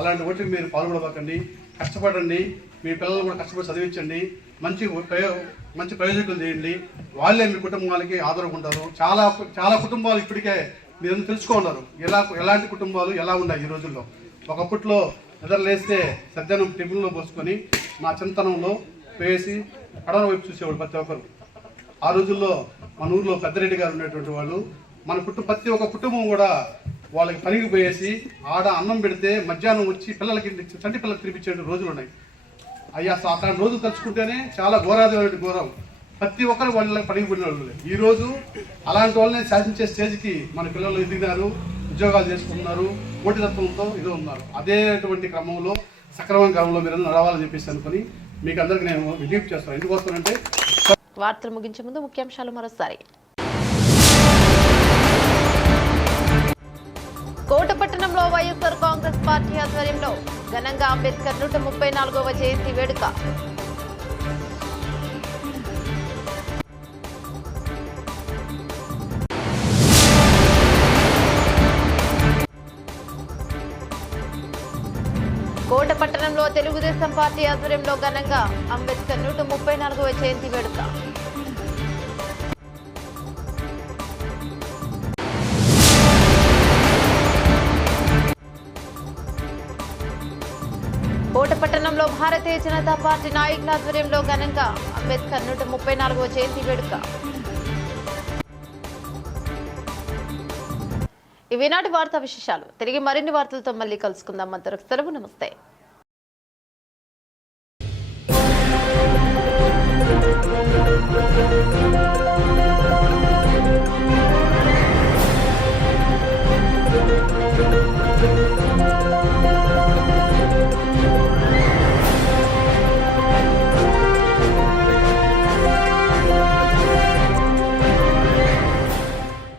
అలాంటి వాటికి మీరు పాల్గొనబాకండి. కష్టపడండి, మీ పిల్లలు కూడా కష్టపడి చదివించండి, మంచి ప్రయోజకులు చేయండి. వాళ్ళే మీ కుటుంబాలకి ఆధారపడతారు. చాలా కుటుంబాలు ఇప్పటికే మీరు తెలుసుకున్నారు ఎలాంటి కుటుంబాలు ఎలా ఉన్నాయి ఈ రోజుల్లో. ఒకప్పట్లో నిద్రలేస్తే సజ్జనం టెబుల్లో పోసుకొని మా చిన్నతనంలో వేసి కడవ వైపు చూసేవాడు ప్రతి ఒక్కరు. ఆ రోజుల్లో మన ఊర్లో పెద్దరెడ్డి గారు ఉండేటువంటి వాళ్ళు ప్రతి ఒక్క కుటుంబం కూడా వాళ్ళకి పనికి పోయేసి ఆడ అన్నం పెడితే మధ్యాహ్నం వచ్చి పిల్లలకి చంటి పిల్లలకి తినిపించే రోజులు ఉన్నాయి. అయ్యా అసలు అట్లాంటి రోజులు తలుచుకుంటేనే చాలా ఘోరాది ఘోరం. ప్రతి ఒక్కరు వాళ్ళకి పనికి పోయిన వాళ్ళు. ఈరోజు అలాంటి వాళ్ళని శాసించే స్టేజ్కి మన పిల్లలు ఎదిగినారు, ఉద్యోగాలు చేసుకుంటున్నారు, పోటీతత్వంతో ఇది ఉన్నారు. అదేటువంటి క్రమంలో సక్రమంగా క్రమంలో మీరు నడవాలని చెప్పేసి అనుకుని మీకు అందరికి నేను విజ్ఞప్తి చేస్తాను. ఎందుకోసమంటే వార్తలు ముగించే ముందు ముఖ్యాంశాలు మరోసారి. కోటపట్టణంలో వైఎస్ఆర్ కాంగ్రెస్ పార్టీ ఆధ్వర్యంలో ఘనంగా అంబేద్కర్ 134వ జయంతి వేడుక. కోటపట్టణంలో తెలుగుదేశం పార్టీ ఆధ్వర్యంలో ఘనంగా అంబేద్కర్ 134వ జయంతి వేడుక. కోటపట్టణంలో భారతీయ జనతా పార్టీ నాయకుల ఆధ్వర్యంలో ఘనంగా అంబేద్కర్ 134వ జయంతి వేడుక. ఇవి నాటి వార్తా విశేషాలు. తిరిగి మరిన్ని వార్తలతో మళ్ళీ కలుసుకుందాం. అంతవరకు సెలవు. నమస్తే.